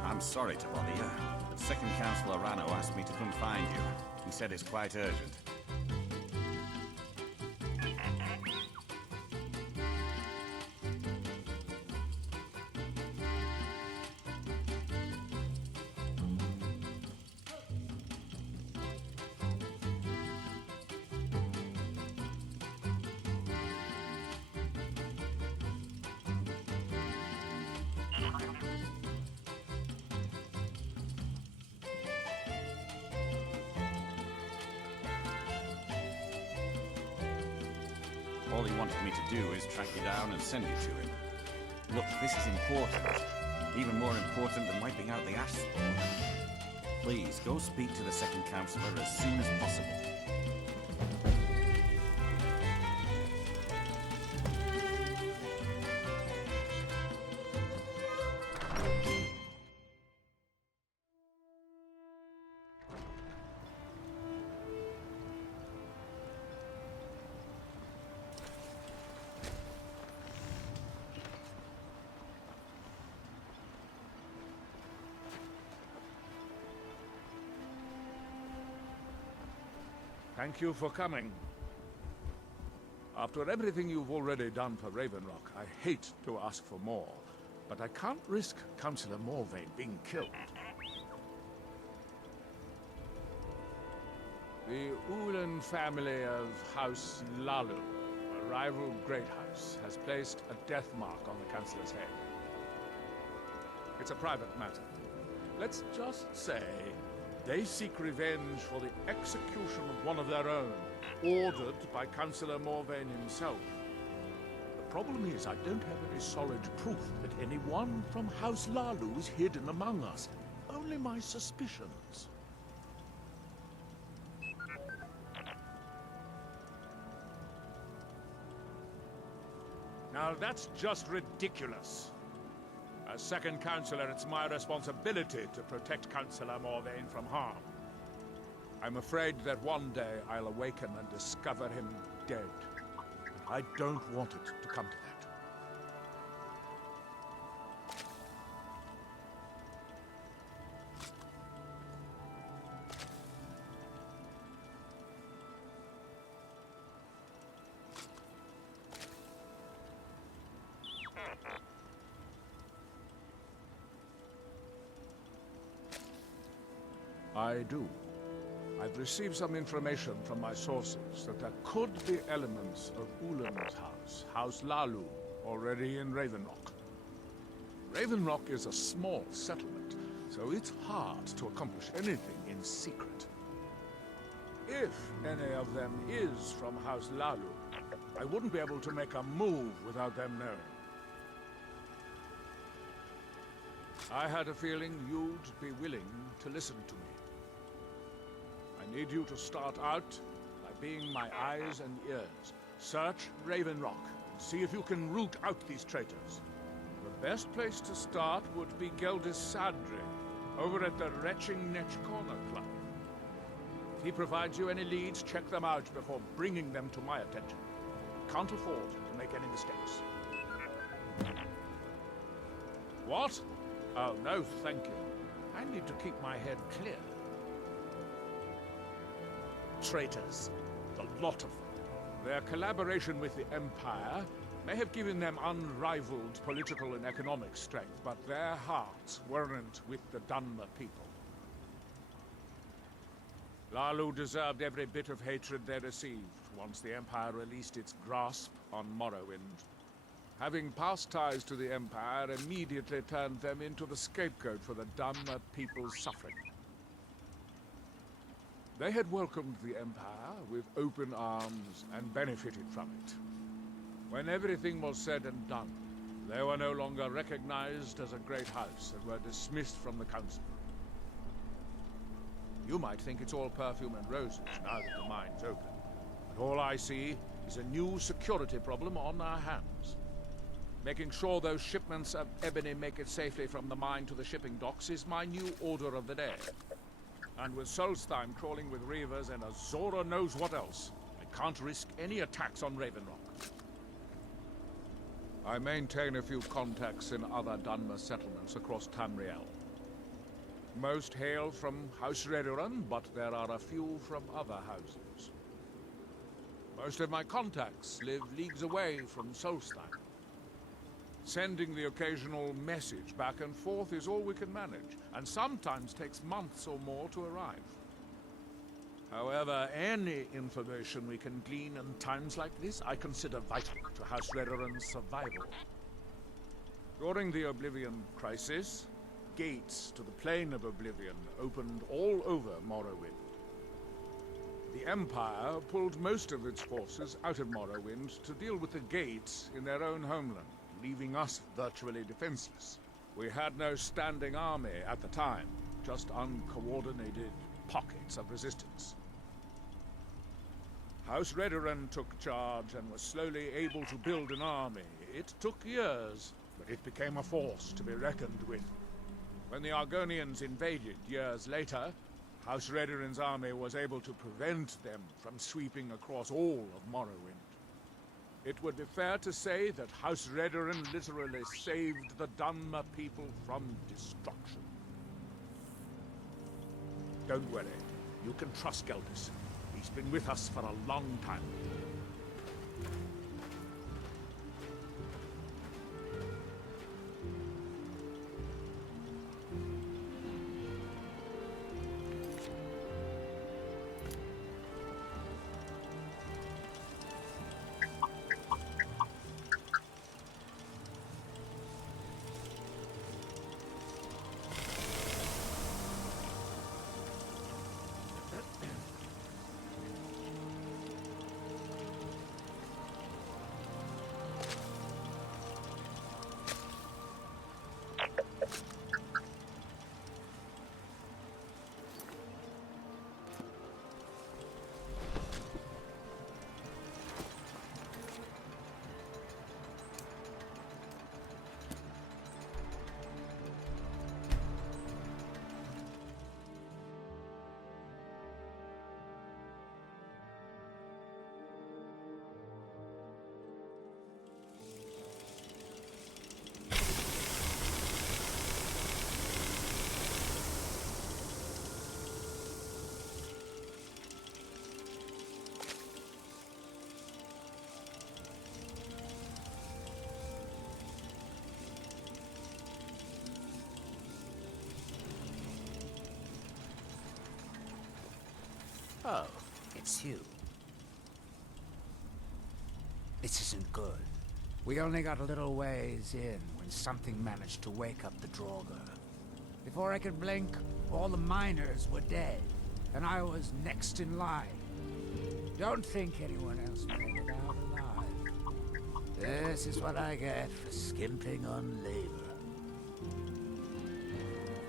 I'm sorry to bother you, but Second Councillor Rano asked me to come find you. He said it's quite urgent. All he wanted me to do is track you down and send you to him. Look, this is important. Even more important than wiping out the ash spawn. Please, go speak to the Second Councillor as soon as possible. Thank you for coming. After everything you've already done for Raven Rock, I hate to ask for more, but I can't risk Councillor Morvain being killed. The Ulan family of House Lalu, a rival great house, has placed a death mark on the Councillor's head. It's a private matter. Let's just say they seek revenge for the execution of one of their own, ordered by Councillor Morvain himself. The problem is I don't have any solid proof that anyone from House Lalu is hidden among us. Only my suspicions. Now that's just ridiculous. As second counselor, it's my responsibility to protect Councillor Morvain from harm. I'm afraid that one day I'll awaken and discover him dead. I don't want it to come to that. I do. I've received some information from my sources that there could be elements of Ulan's house, House Lalu, already in Ravenrock. Ravenrock is a small settlement, so it's hard to accomplish anything in secret. If any of them is from House Lalu, I wouldn't be able to make a move without them knowing. I had a feeling you'd be willing to listen to me. I need you to start out by being my eyes and ears. Search Ravenrock and see if you can root out these traitors. The best place to start would be Geldis Sadri, over at the Retching Netch Corner Club. If he provides you any leads, check them out before bringing them to my attention. Can't afford to make any mistakes. What? Oh, no, thank you. I need to keep my head clear. Traitors. A lot of them. Their collaboration with the Empire may have given them unrivaled political and economic strength, but their hearts weren't with the Dunmer people. Lalu deserved every bit of hatred they received once the Empire released its grasp on Morrowind. Having past ties to the Empire immediately turned them into the scapegoat for the Dunmer people's suffering. They had welcomed the Empire with open arms and benefited from it. When everything was said and done, they were no longer recognized as a great house and were dismissed from the council. You might think it's all perfume and roses now that the mine's open, but all I see is a new security problem on our hands. Making sure those shipments of ebony make it safely from the mine to the shipping docks is my new order of the day. And with Solstheim crawling with reavers and Azora knows what else, I can't risk any attacks on Ravenrock. I maintain a few contacts in other Dunmer settlements across Tamerial. Most hail from House Redoran, but there are a few from other houses. Most of my contacts live leagues away from Solstheim. Sending the occasional message back and forth is all we can manage, and sometimes takes months or more to arrive. However, any information we can glean in times like this, I consider vital to House Redoran's survival. During the Oblivion Crisis, gates to the Plane of Oblivion opened all over Morrowind. The Empire pulled most of its forces out of Morrowind to deal with the gates in their own homeland, leaving us virtually defenseless. We had no standing army at the time, just uncoordinated pockets of resistance. House Redoran took charge and was slowly able to build an army. It took years, but it became a force to be reckoned with. When the Argonians invaded years later, House Redoran's army was able to prevent them from sweeping across all of Morrowind. It would be fair to say that House Redoran literally saved the Dunmer people from destruction. Don't worry. You can trust Geldis. He's been with us for a long time. Oh, it's you. This isn't good. We only got a little ways in when something managed to wake up the Draugr. Before I could blink, all the miners were dead, and I was next in line. Don't think anyone else made it out alive. This is what I get for skimping on labor.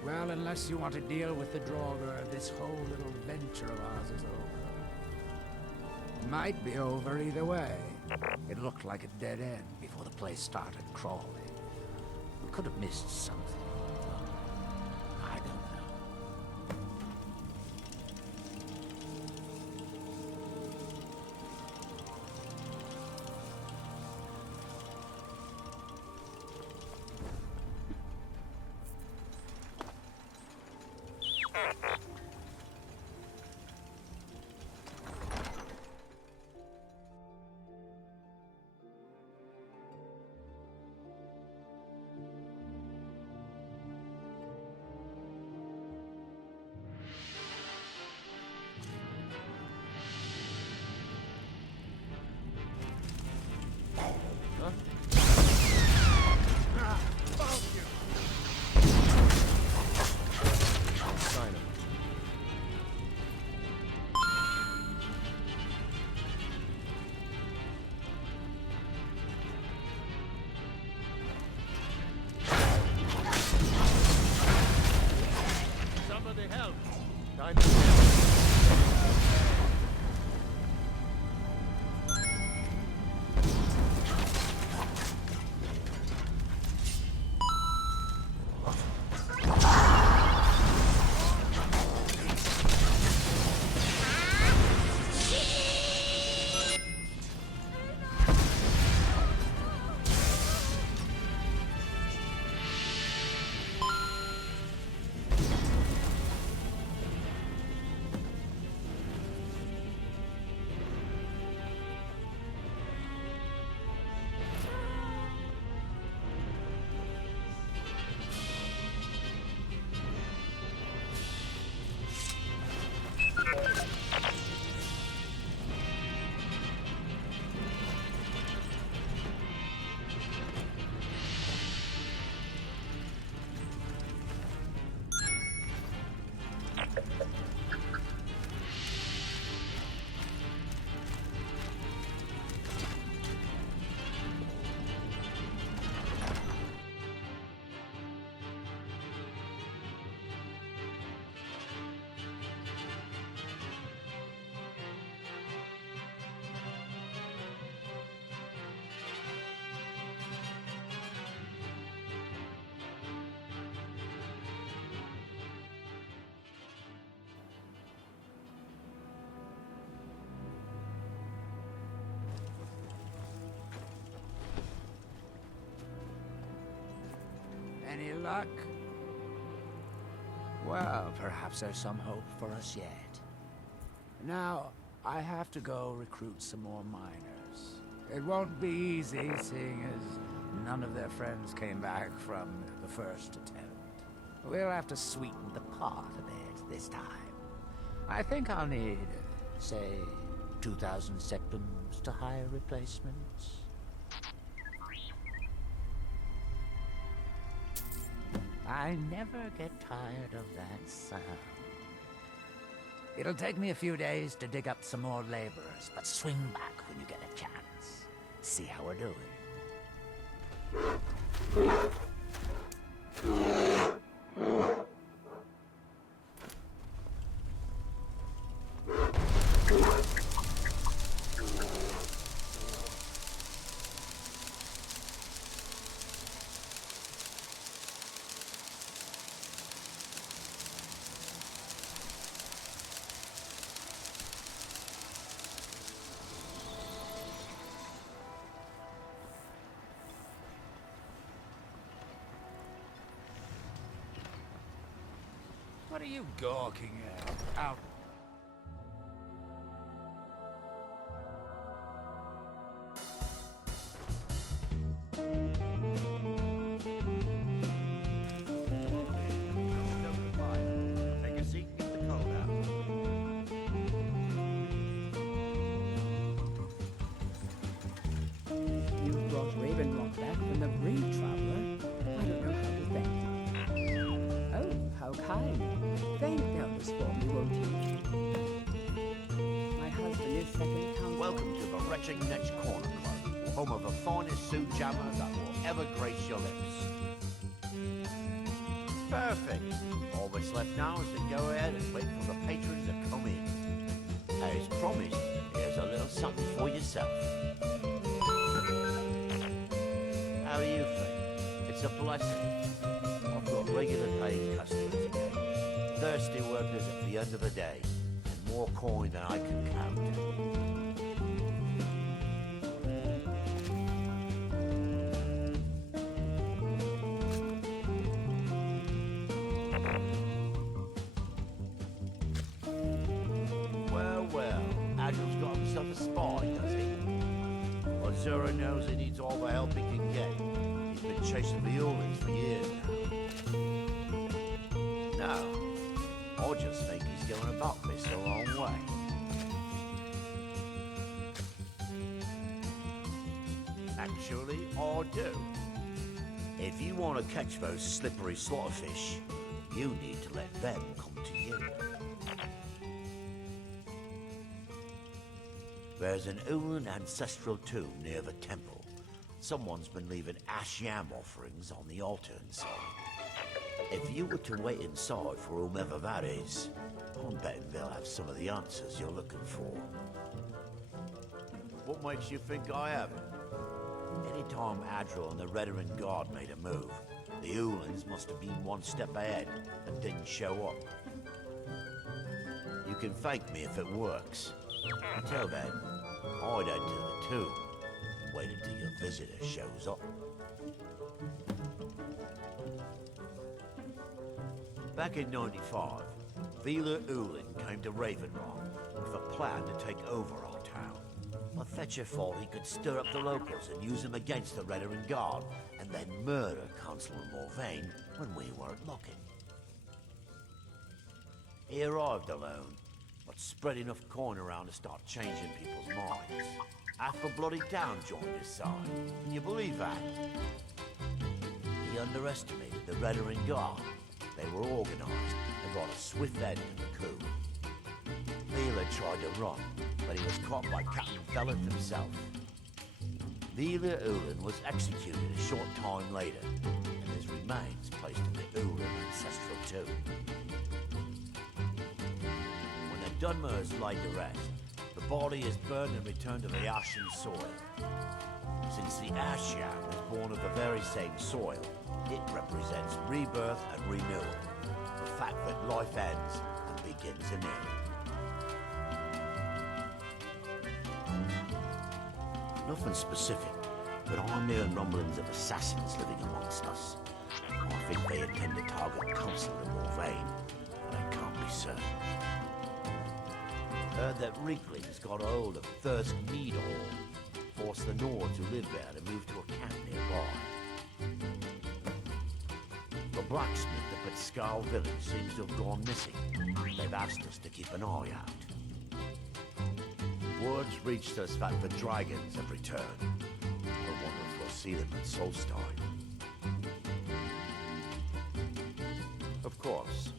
Well, unless you want to deal with the Draugr, this whole little venture of ours is over. Might be over either way. It looked like a dead end before the place started crawling. We could have missed something. I don't know. Somebody help! Any luck? Well, perhaps there's some hope for us yet. Now, I have to go recruit some more miners. It won't be easy, seeing as none of their friends came back from the first attempt. We'll have to sweeten the pot a bit this time. I think I'll need, say, 2,000 septums to hire replacements. I never get tired of that sound. It'll take me a few days to dig up some more laborers, but swing back when you get a chance. See how we're doing. What are you gawking at? Out. Take a seat and get the cold out. catching next corner club, home of the finest suit jammer that will ever grace your lips. Perfect. All that's left now is to go ahead and wait for the patrons to come in. As promised, here's a little something for yourself. How do you think? It's a blessing. I've got regular paying customers again. Thirsty workers at the end of the day, and more coin than I can count. Well, Adril's got himself a spy, does he? Well, Zura knows he needs all the help he can get. He's been chasing the Ulins for years now. No, I just think he's going about this the wrong way. Actually, I do. If you want to catch those slippery slaughterfish, you need to let them come to you. There's an Ulin ancestral tomb near the temple. Someone's been leaving ash yam offerings on the altar inside. If you were to wait inside for whomever that is, I'm betting they'll have some of the answers you're looking for. What makes you think I haven't? Anytime Adril and the Redoran Guard made a move, the Ulins must have been one step ahead and didn't show up. You can thank me if it works. Until then, I'd head to the tomb and wait until your visitor shows up. Back in 95, Vila Ulin came to Ravenrock with a plan to take over our town. But Fetcher thought he could stir up the locals and use them against the Redoran Guard, and then murder Constable Morvain when we weren't looking. He arrived alone, but spread enough coin around to start changing people's minds. Half a bloody town joined his side. Can you believe that? He underestimated the Redoran Guard. They were organized and got a swift end to the coup. Vila tried to run, but he was caught by Captain Felith himself. Vila Ulin was executed a short time later, and his remains placed in the Ulin ancestral tomb. When the Dunmers laid to rest, the body is burned and returned to the ashen soil. Since the ash yam is born of the very same soil, it represents rebirth and renewal, the fact that life ends and begins anew. Nothing specific, but I'm hearing rumblings of assassins living amongst us. I think they intend to target Constable Morvain, but I can't be certain. Heard that Wrigley's got hold of Thirsk Mead Hall, forced the Nords who live there to move to a camp nearby. The blacksmith up at Scarl Village seems to have gone missing. They've asked us to keep an eye out. Word's reached us that the dragons have returned. I wonder if we'll see them at Solstein. Of course.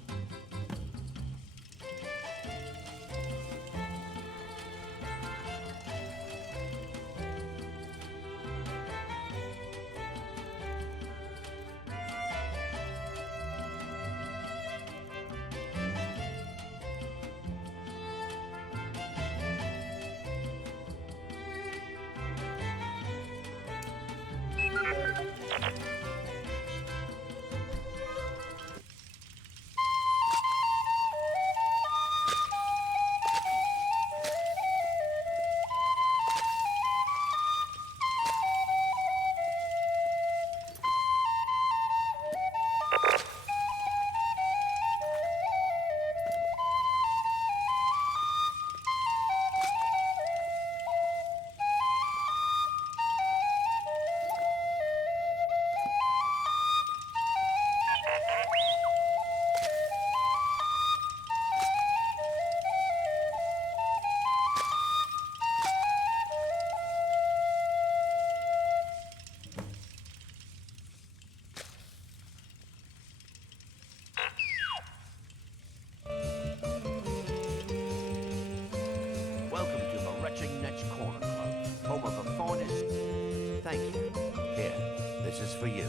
This is for you.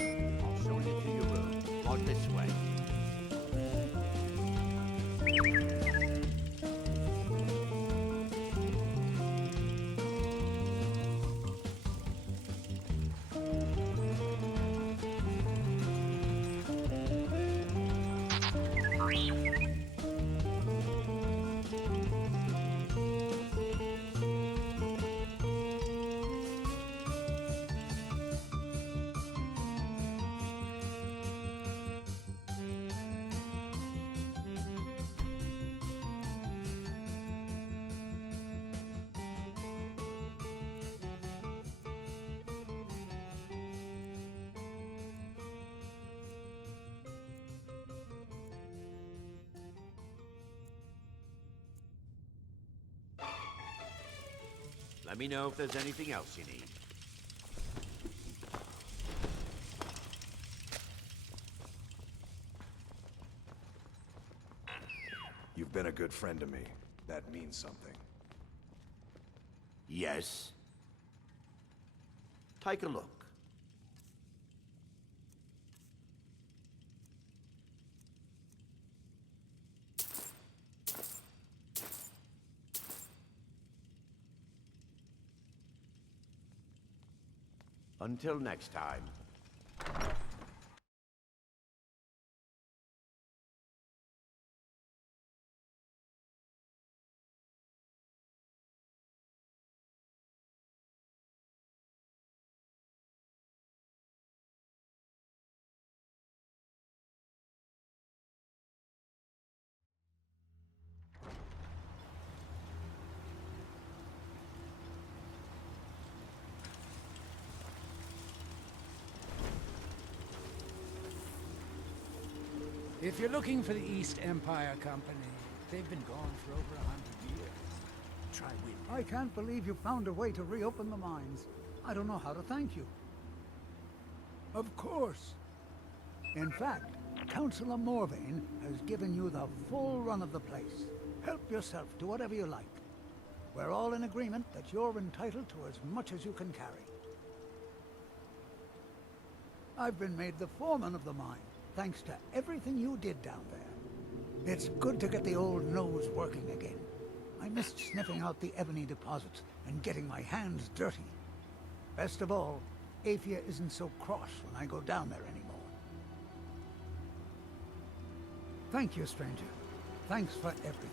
I'll show you to your room. On this way. Let me know if there's anything else you need. You've been a good friend to me. That means something. Yes. Take a look. Until next time. If you're looking for the East Empire Company, they've been gone for over 100 years. Try with me. I can't believe you found a way to reopen the mines. I don't know how to thank you. Of course. In fact, Councillor Morvain has given you the full run of the place. Help yourself to whatever you like. We're all in agreement that you're entitled to as much as you can carry. I've been made the foreman of the mine, thanks to everything you did down there. It's good to get the old nose working again. I missed sniffing out the ebony deposits and getting my hands dirty. Best of all, Aphia isn't so cross when I go down there anymore. Thank you, stranger. Thanks for everything.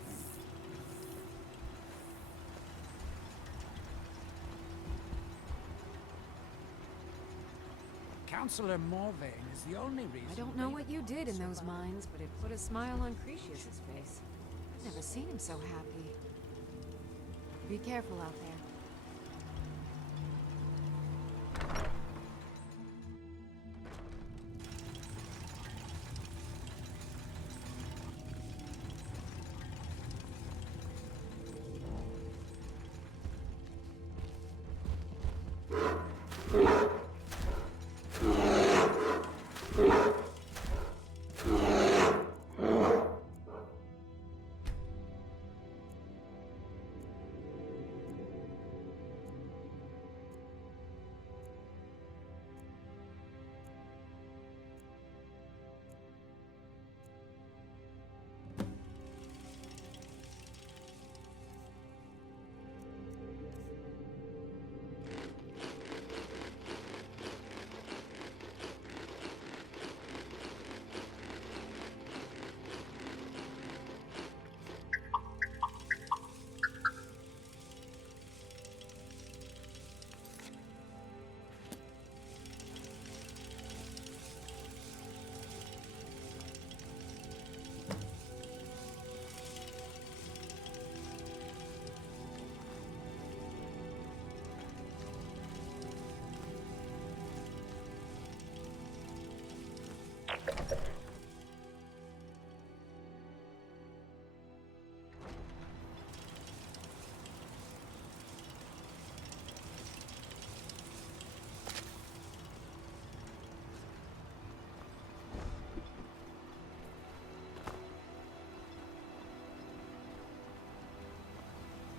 Councillor Morvain is the only reason... I don't know what you did in those mines, but it put a smile on Cretius's face. I've never seen him so happy. Be careful out there.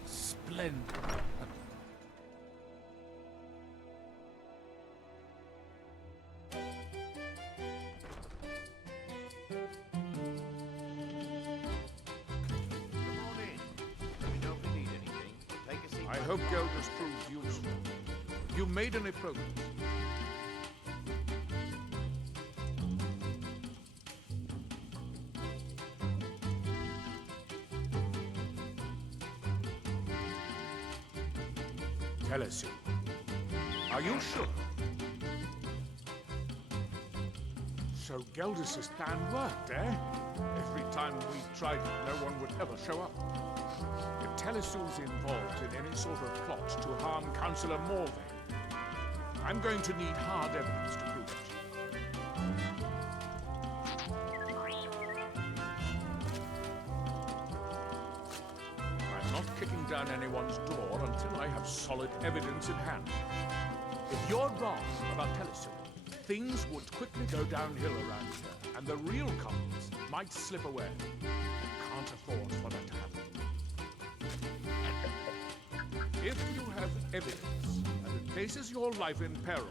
Splendid. hope Gelders proved useful. You made any progress? Tell us, are you sure? So Gelders' plan worked, eh? Every time we tried it, no one would ever show up. If Telesu's involved in any sort of plot to harm Councillor Morvain, I'm going to need hard evidence to prove it. I'm not kicking down anyone's door until I have solid evidence in hand. If you're wrong about Telesu, things would quickly go downhill around here, and the real culprits might slip away. I can't afford for that to happen. If you have evidence and it places your life in peril,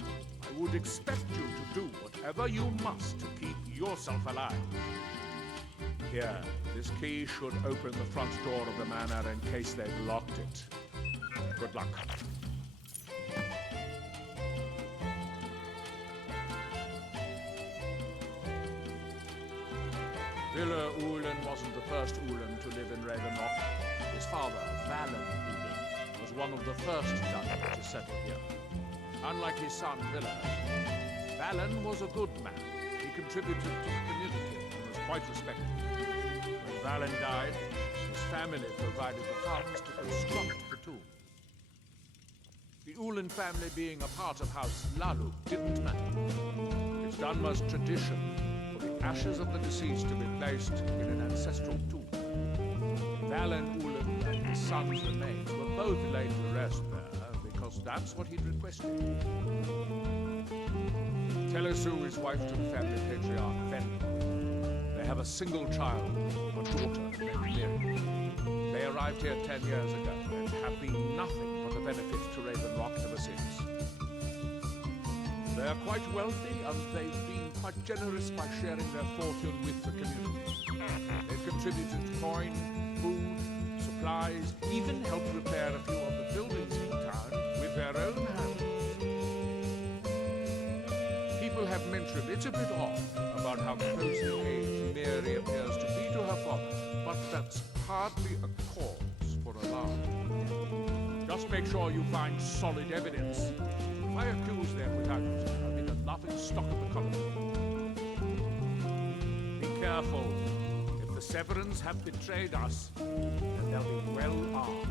I would expect you to do whatever you must to keep yourself alive. Here, this key should open the front door of the manor in case they've locked it. Good luck. Villa Ulen wasn't the first Ulen to live in Ravenloft. His father, Valen Ulen, was one of the first Dutch to settle here. Unlike his son, Villa, Valen was a good man. He contributed to the community and was quite respected. When Valen died, his family provided the funds to construct the tomb. The Ulen family being a part of House Lalu didn't matter. It's Dunmer's tradition for the ashes of the deceased to be placed in an ancestral tomb. Valen Ulen and his son's remains were both laid to rest there because that's what he'd requested. Telesu is wife to the family patriarch, Ven. They have a single child, a daughter named Miri. They arrived here 10 years ago and have been nothing but a benefit to Ravenrock ever since. They are quite wealthy and they've been quite generous by sharing their fortune with the community. They've contributed coin, food, supplies, even helped repair a few of the buildings in town with their own hands. People have mentioned it's a bit odd about how closely aged Mary appears to be to her father, but that's hardly a cause for alarm. Just make sure you find solid evidence. If I accuse them without it, I'll be the laughing stock of the colony. Be careful. If the Severans have betrayed us, then they'll be well armed.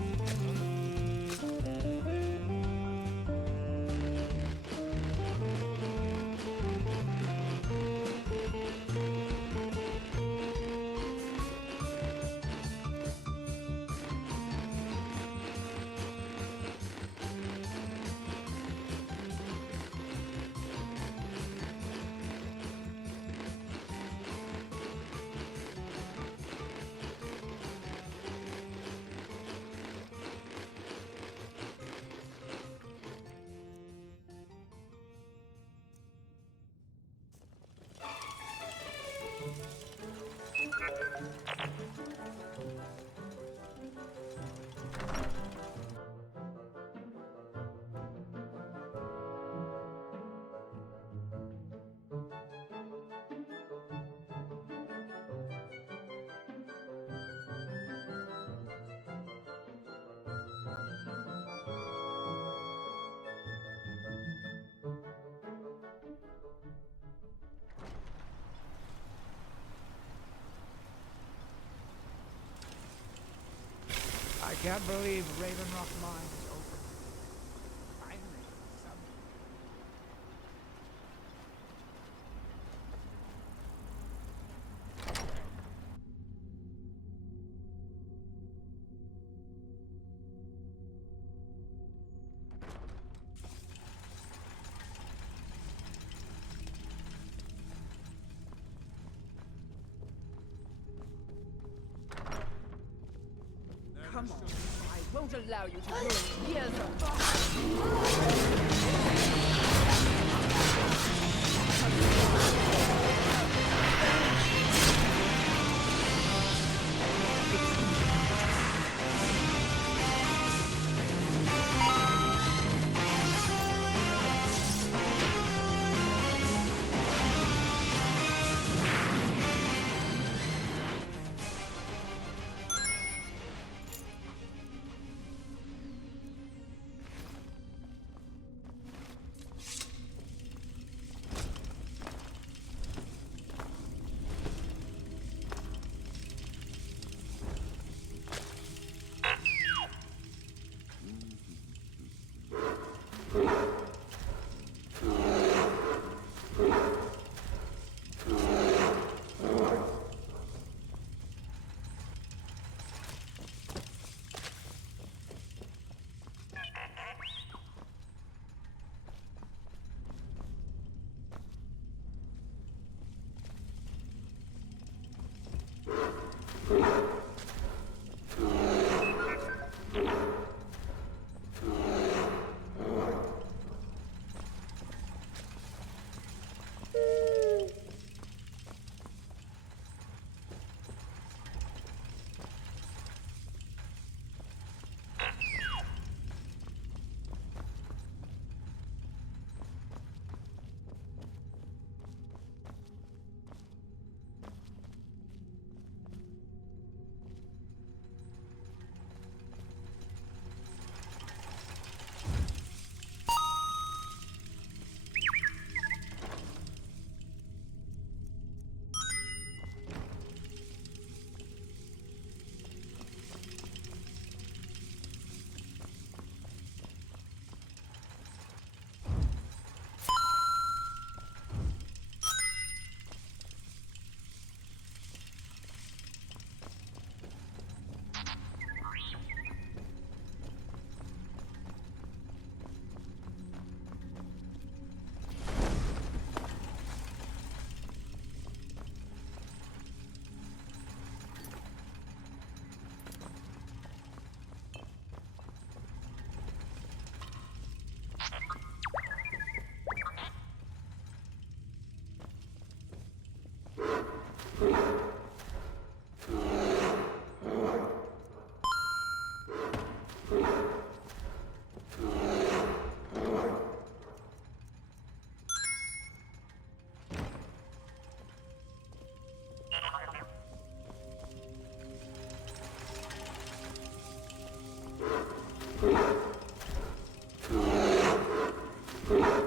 I can't believe Ravenrock Mine is open. Finally, some... Come on, I won't allow you to ruin years of Come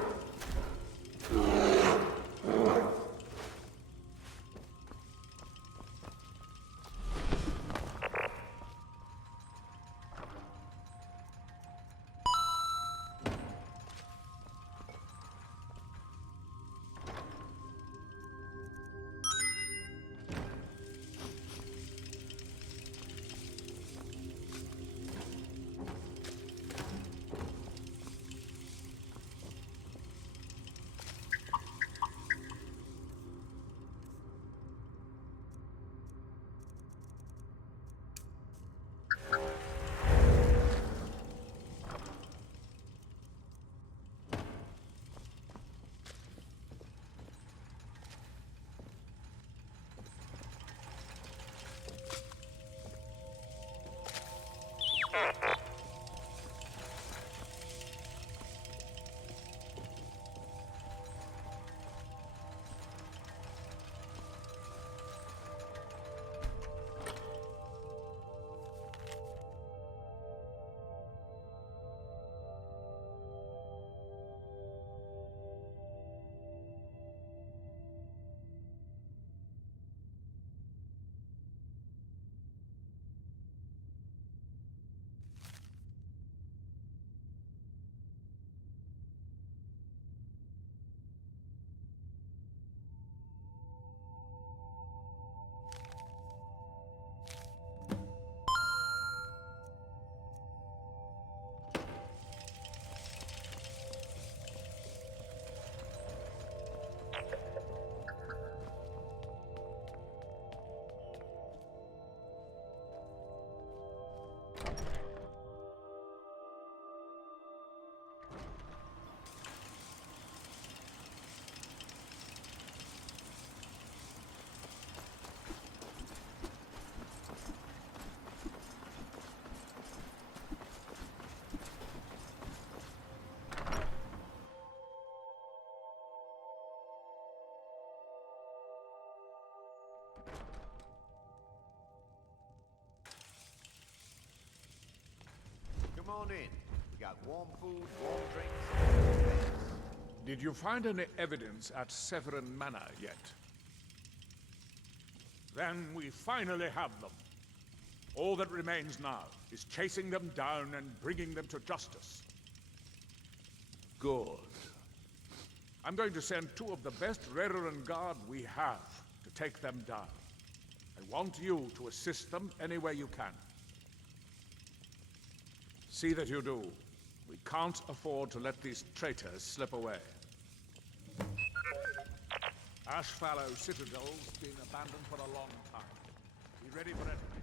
on in. We got warm food, warm drinks. Did you find any evidence at Severin Manor yet? Then we finally have them. All that remains now is chasing them down and bringing them to justice. Good. I'm going to send two of the best Reran Guard we have to take them down. I want you to assist them any way you can. See that you do. We can't afford to let these traitors slip away. Ashfallow Citadel's been abandoned for a long time. Be ready for anything.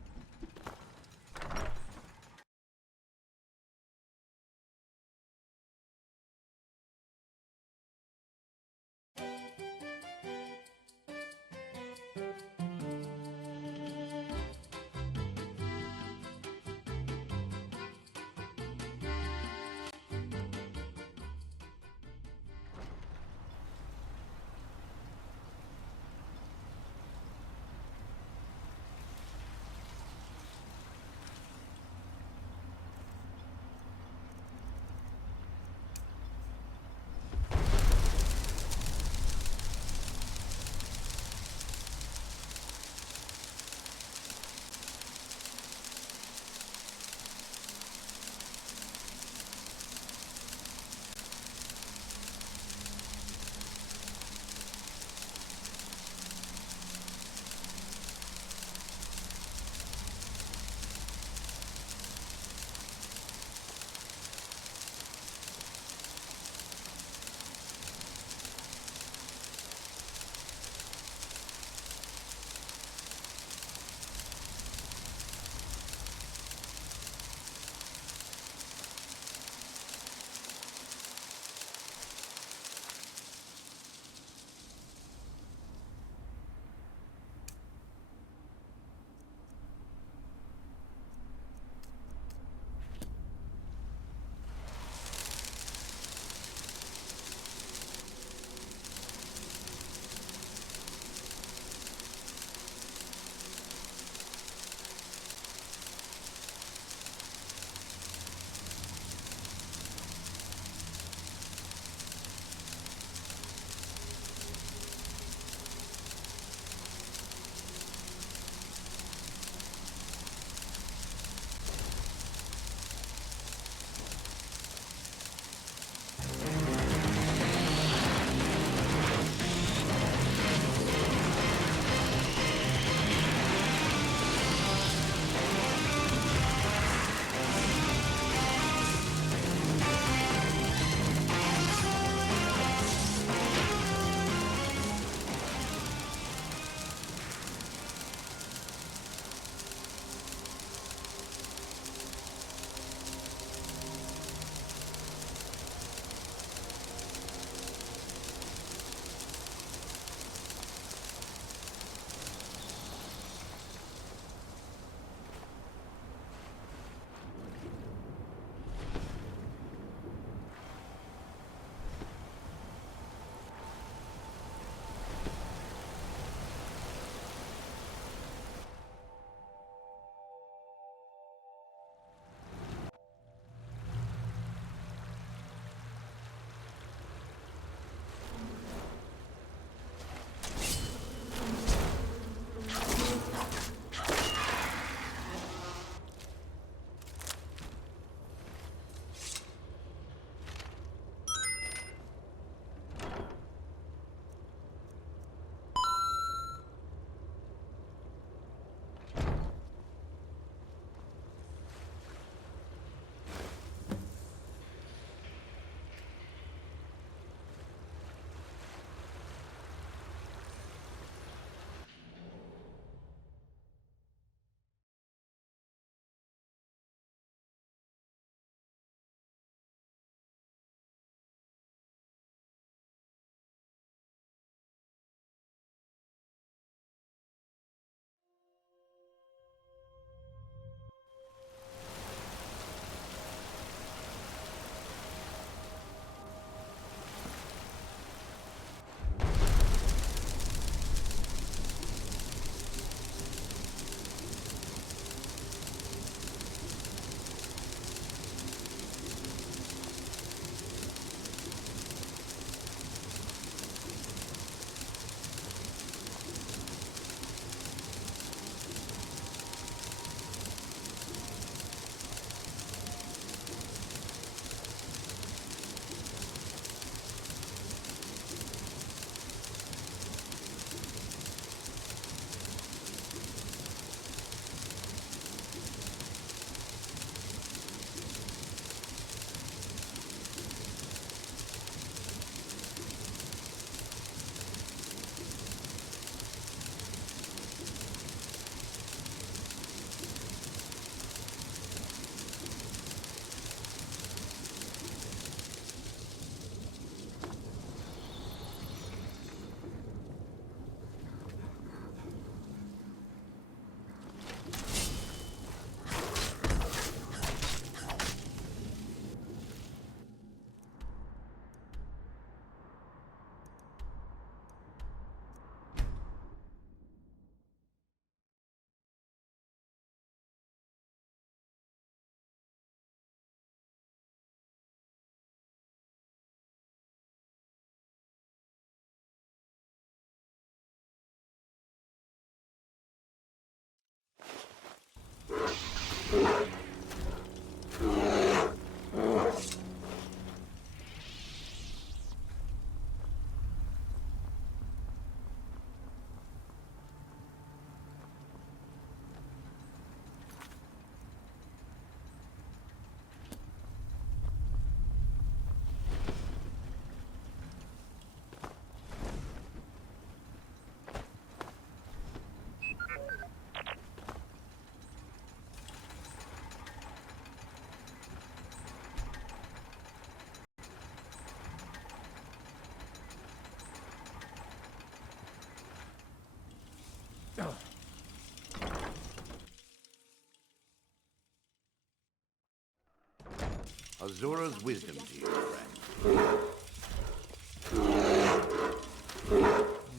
Azura's wisdom to you, friend.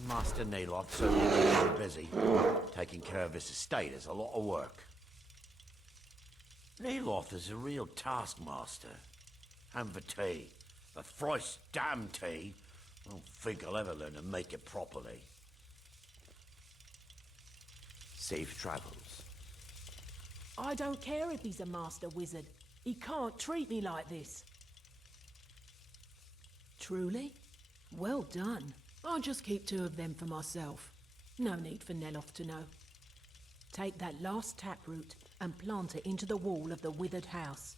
Master Neloth certainly keeps you busy. Taking care of his estate is a lot of work. Neloth is a real taskmaster. And for tea, the thrice damn tea, I don't think I'll ever learn to make it properly. Safe travels. I don't care if he's a master wizard. He can't treat me like this. Truly? Well done. I'll just keep 2 of them for myself. No need for Neloth to know. Take that last taproot and plant it into the wall of the withered house.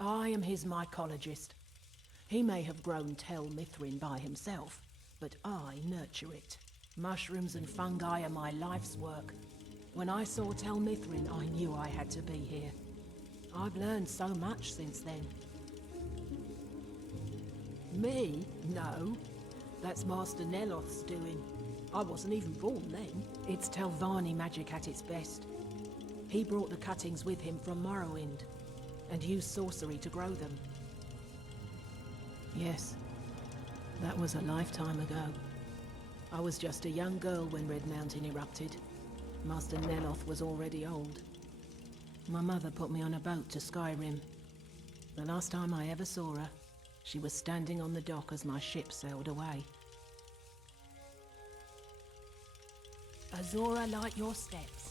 I am his mycologist. He may have grown Tel Mithrin by himself, but I nurture it. Mushrooms and fungi are my life's work. When I saw Tel Mithrin, I knew I had to be here. I've learned so much since then. Me? No. That's Master Neloth's doing. I wasn't even born then. It's Telvanni magic at its best. He brought the cuttings with him from Morrowind, and used sorcery to grow them. Yes, that was a lifetime ago. I was just a young girl when Red Mountain erupted. Master Neloth was already old. My mother put me on a boat to Skyrim. The last time I ever saw her, she was standing on the dock as my ship sailed away. Azura, light your steps.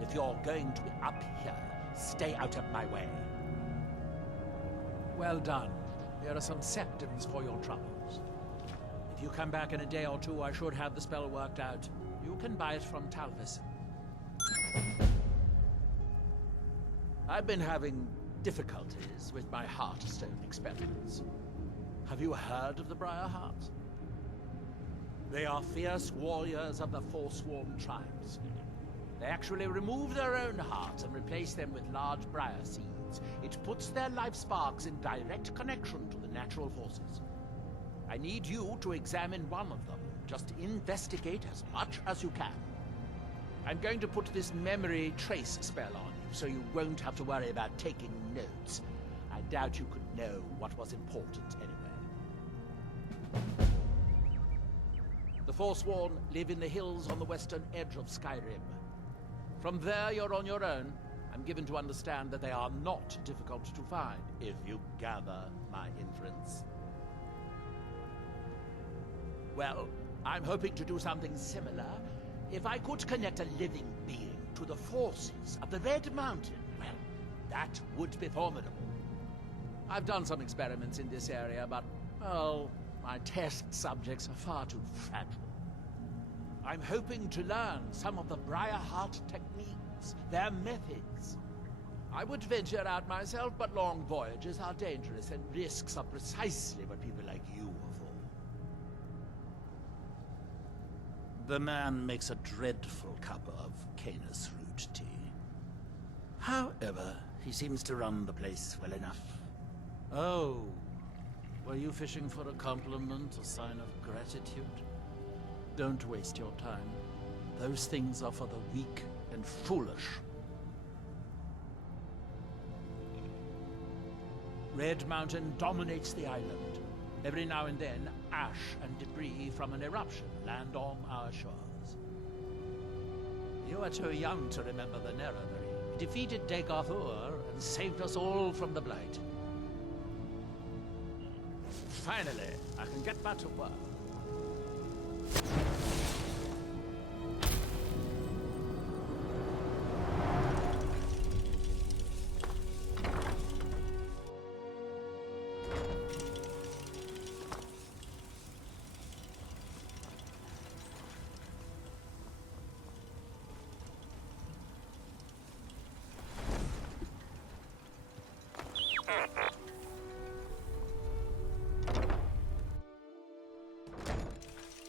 If you're going to be up here, stay out of my way. Well done. Here are some septums for your troubles. If you come back in a day or 2, I should have the spell worked out. You can buy it from Talvis. I've been having difficulties with my Heartstone experiments. Have you heard of the Briarheart? They are fierce warriors of the Forsworn tribes. They actually remove their own hearts and replace them with large briar seeds. It puts their life sparks in direct connection to the natural forces. I need you to examine one of them. Just investigate as much as you can. I'm going to put this memory trace spell on you, so you won't have to worry about taking notes. I doubt you could know what was important anyway. The Forsworn live in the hills on the western edge of Skyrim. From there, you're on your own. I'm given to understand that they are not difficult to find, if you gather my inference. Well, I'm hoping to do something similar. If I could connect a living being to the forces of the Red Mountain, well, that would be formidable. I've done some experiments in this area, but, well, my test subjects are far too fragile. I'm hoping to learn some of the Briarheart techniques, their methods. I would venture out myself, but long voyages are dangerous, and risks are precisely what people like you are The man makes a dreadful cup of Canis root tea. However, he seems to run the place well enough. Oh, were you fishing for a compliment, a sign of gratitude? Don't waste your time. Those things are for the weak and foolish. Red Mountain dominates the island. Every now and then, ash and debris from an eruption land on our shores. You are too young to remember the Nerevary. He defeated Dagorthur and saved us all from the Blight. Finally, I can get back to work.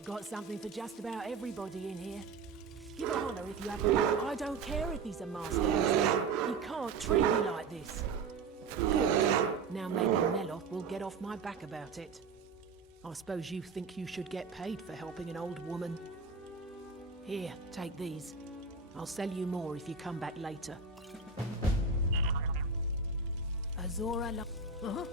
Got something for just about everybody in here. Give a holler if you have. I don't care if he's a master. He can't treat me like this. Good. Now maybe Neloth will get off my back about it. I suppose you think you should get paid for helping an old woman. Here, take these. I'll sell you more if you come back later. Azora la... Uh-huh.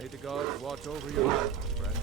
May the gods watch over your head, friend.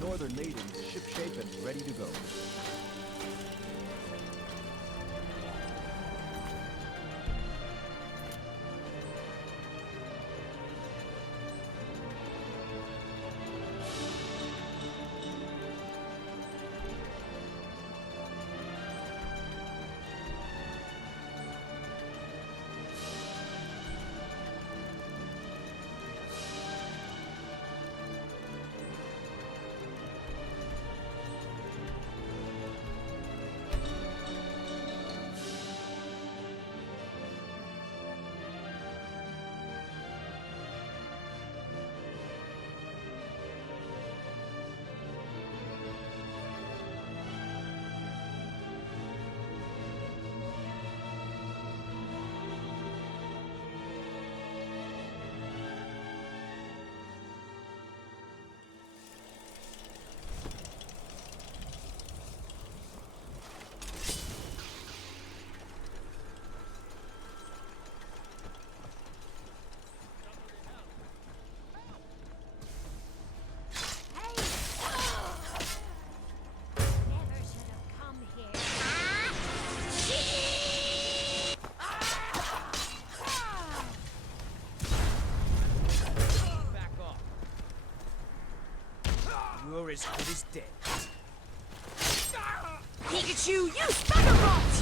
northern maidens shipshape and ready to go. You're as good as dead. Pikachu, you thunderbolt!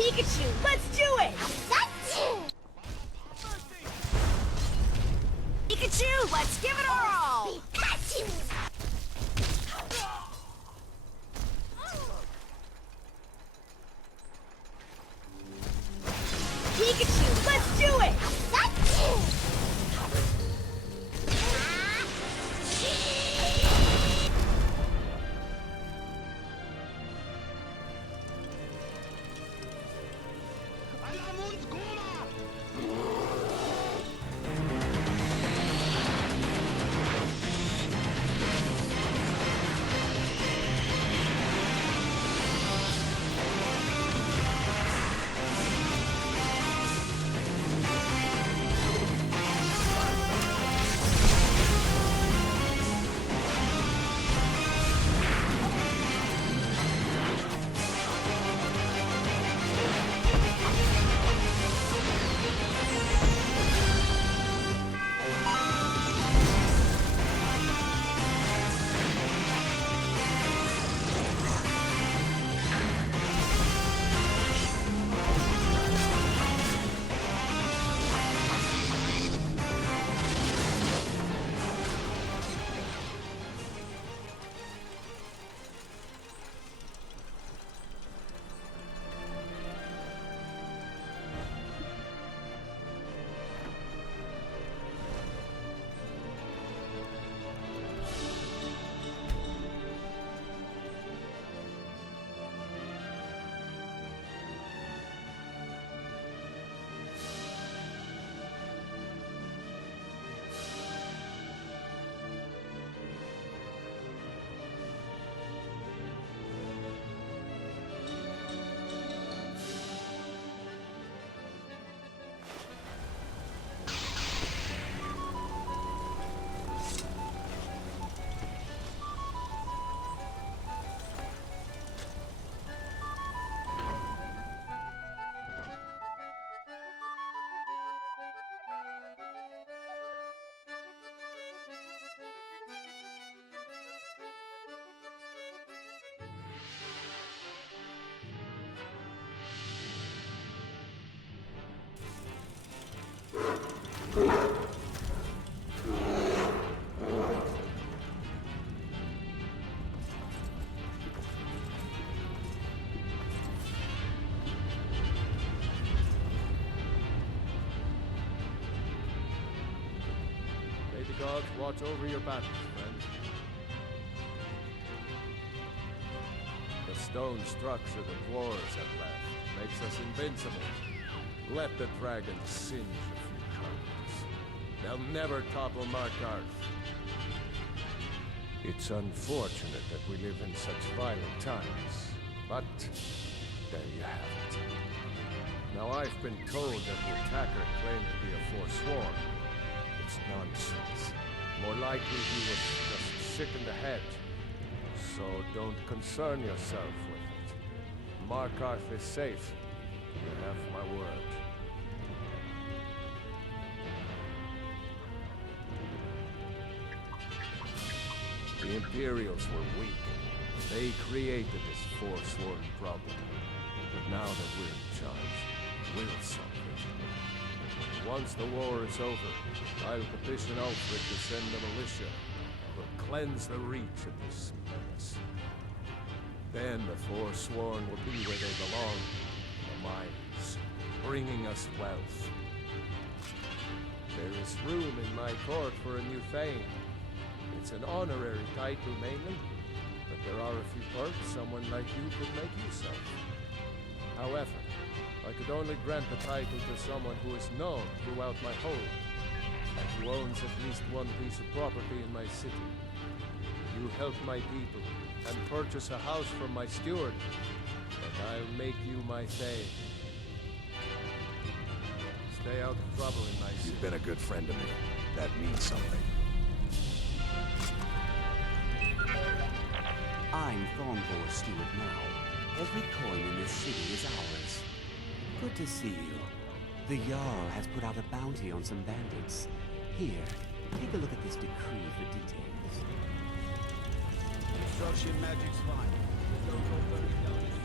Pikachu, let's do it! Pikachu, let's give it our all! Pikachu! Pikachu, let's do it! May the gods watch over your battles, friend. The stone structure the dwarves have left makes us invincible. Let the dragons singe a few times. They'll never topple Markarth. It's unfortunate that we live in such violent times, but there you have it. Now I've been told that the attacker claimed to be a forsworn. It's nonsense. More likely he was just sick in the head. So don't concern yourself with it. Markarth is safe. You have my word. The Imperials were weak. They created this forsworn problem. But now that we're in charge, we'll solve it. Once the war is over, I'll petition Ulfric to send the militia. We'll cleanse the reach of this menace. Then the forsworn will be where they belong, in the mines, bringing us wealth. There is room in my court for a new Thane. It's an honorary title mainly, but there are a few perks someone like you could make use of. However, I could only grant the title to someone who is known throughout my hold, and who owns at least one piece of property in my city. You help my people, and purchase a house from my steward, and I'll make you my Thane. Stay out of trouble in my city. You've been a good friend to me. That means something. I'm Thornbor's steward now. Every coin in this city is ours. Good to see you. The Jarl has put out a bounty on some bandits. Here, take a look at this decree for details. Construction magic's fine. Don't go burning down this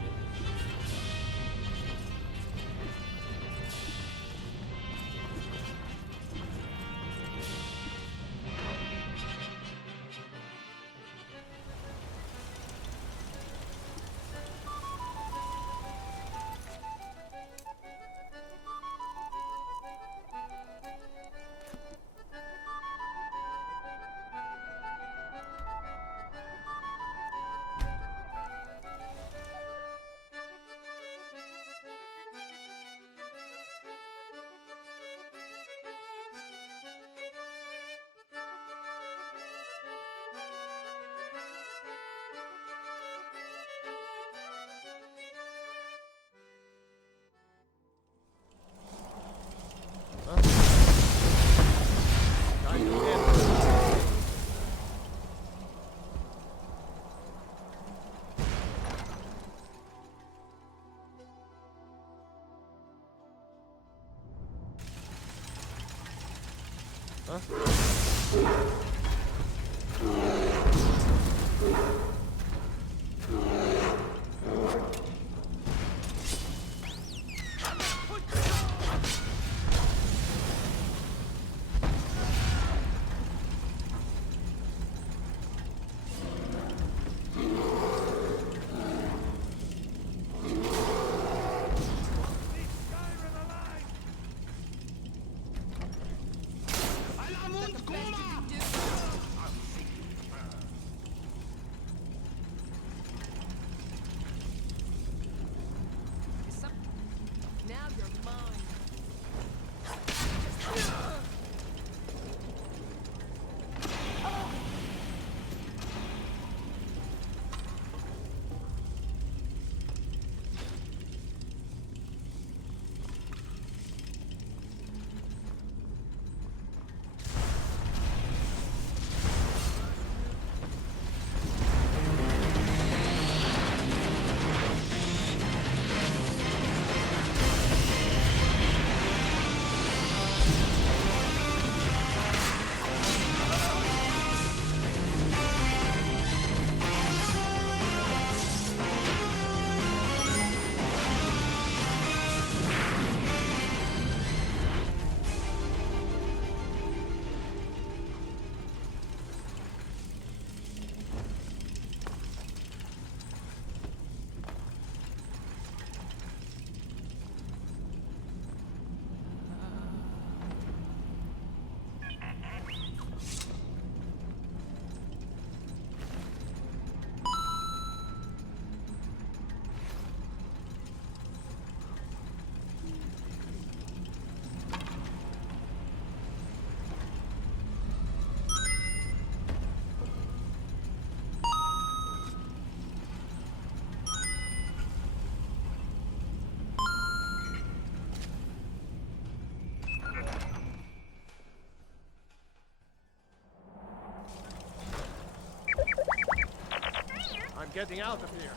getting out of here.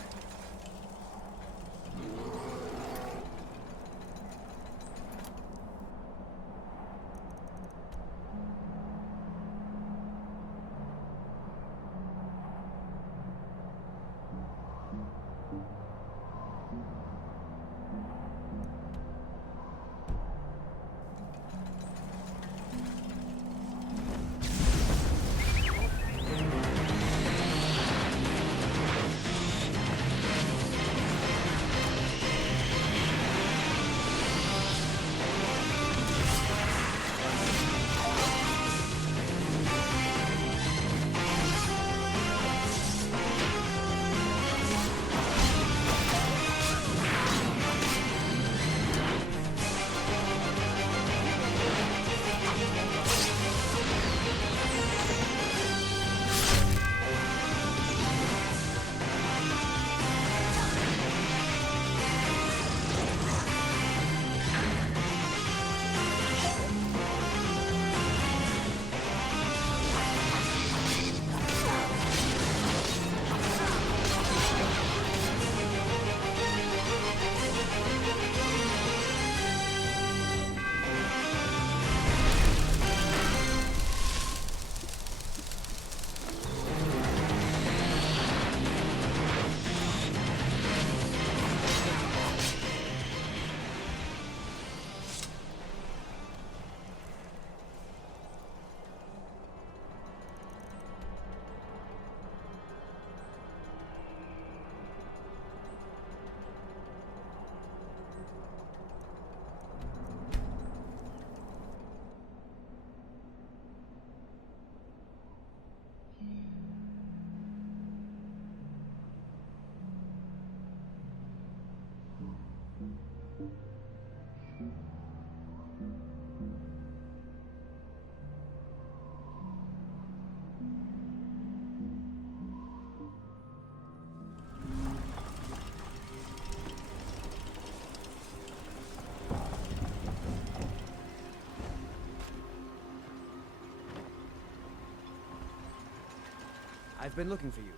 I've been looking for you.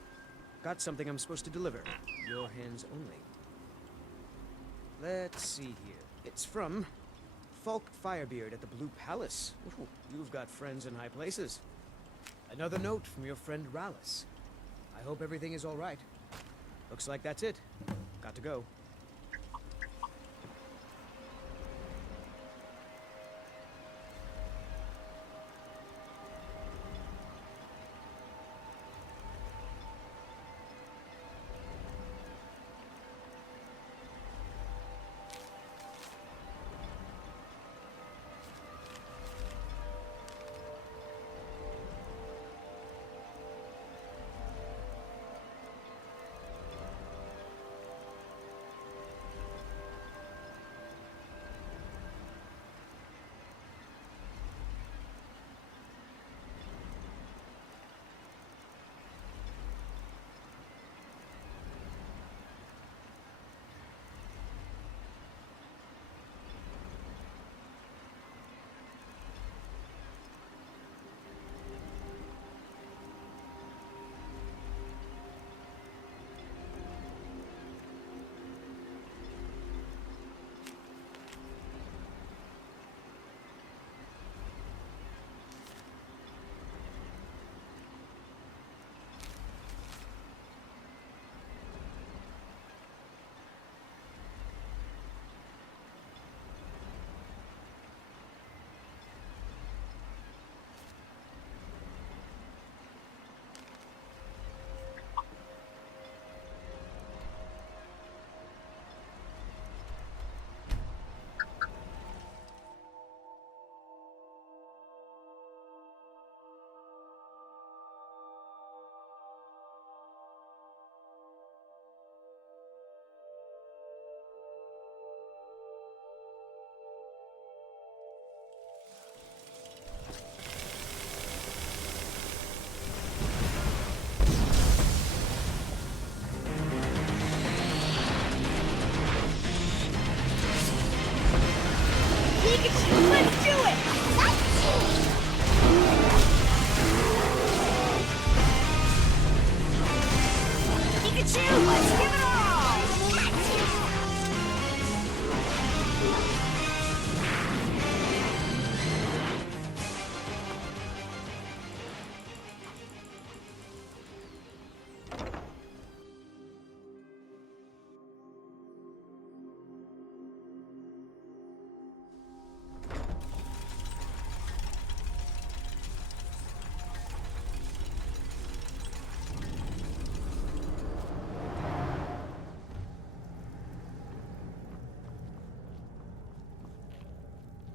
Got something I'm supposed to deliver. Your hands only. Let's see here. It's from Falk Firebeard at the Blue Palace. Ooh, you've got friends in high places. Another note from your friend Rallis. I hope everything is all right. Looks like that's it. Got to go.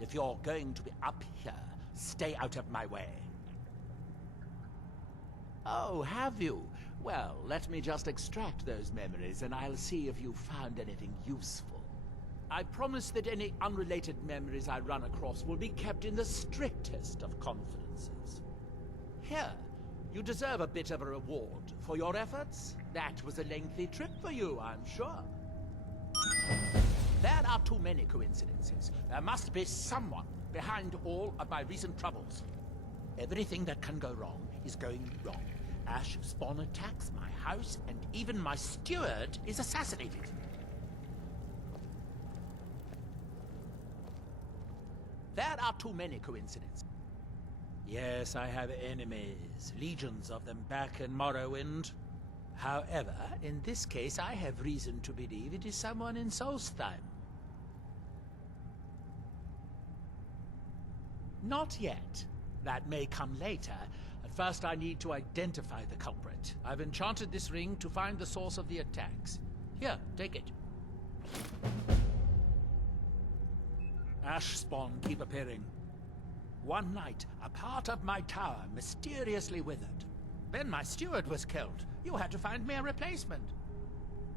If you're going to be up here, stay out of my way. Oh, have you? Well, let me just extract those memories and I'll see if you found anything useful. I promise that any unrelated memories I run across will be kept in the strictest of confidences. Here, you deserve a bit of a reward for your efforts. That was a lengthy trip for you, I'm sure. There are too many coincidences. There must be someone behind all of my recent troubles. Everything that can go wrong is going wrong. Ash Spawn attacks my house, and even my steward is assassinated. There are too many coincidences. Yes, I have enemies, legions of them back in Morrowind. However, in this case, I have reason to believe it is someone in Solstheim. Not yet. That may come later. At first, I need to identify the culprit. I've enchanted this ring to find the source of the attacks. Here, take it. Ash spawn keep appearing. One night, a part of my tower mysteriously withered. Then my steward was killed. You had to find me a replacement.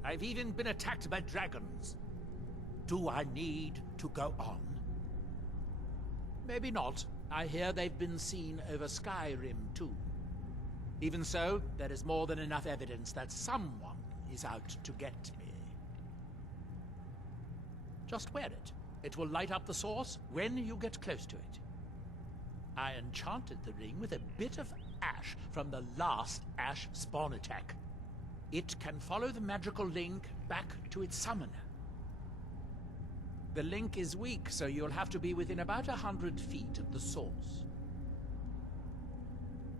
I've even been attacked by dragons. Do I need to go on? Maybe not. I hear they've been seen over Skyrim, too. Even so, there is more than enough evidence that someone is out to get me. Just wear it. It will light up the source when you get close to it. I enchanted the ring with a bit of ash from the last Ash spawn attack. It can follow the magical link back to its summoner. The link is weak, so you'll have to be within about 100 feet of the source.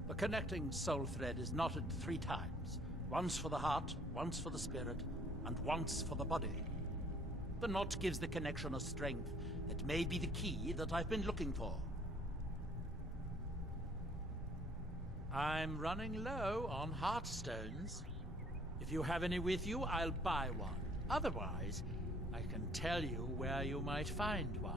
The connecting soul thread is knotted 3 times. Once for the heart, once for the spirit, and once for the body. The knot gives the connection a strength that may be the key that I've been looking for. I'm running low on heartstones. If you have any with you, I'll buy one. Otherwise, I can tell you where you might find one.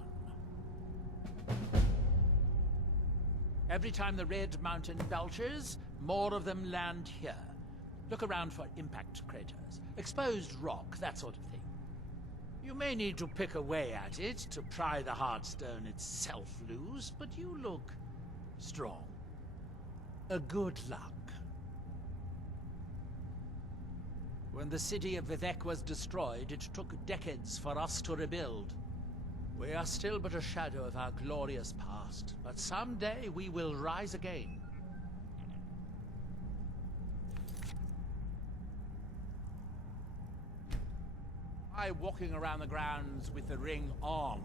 Every time the Red Mountain belches, more of them land here. Look around for impact craters, exposed rock, that sort of thing. You may need to pick away at it to pry the heartstone itself loose, but you look strong. Good luck. When the city of Vivec was destroyed, it took decades for us to rebuild. We are still but a shadow of our glorious past, but someday we will rise again. I walking around the grounds with the ring on.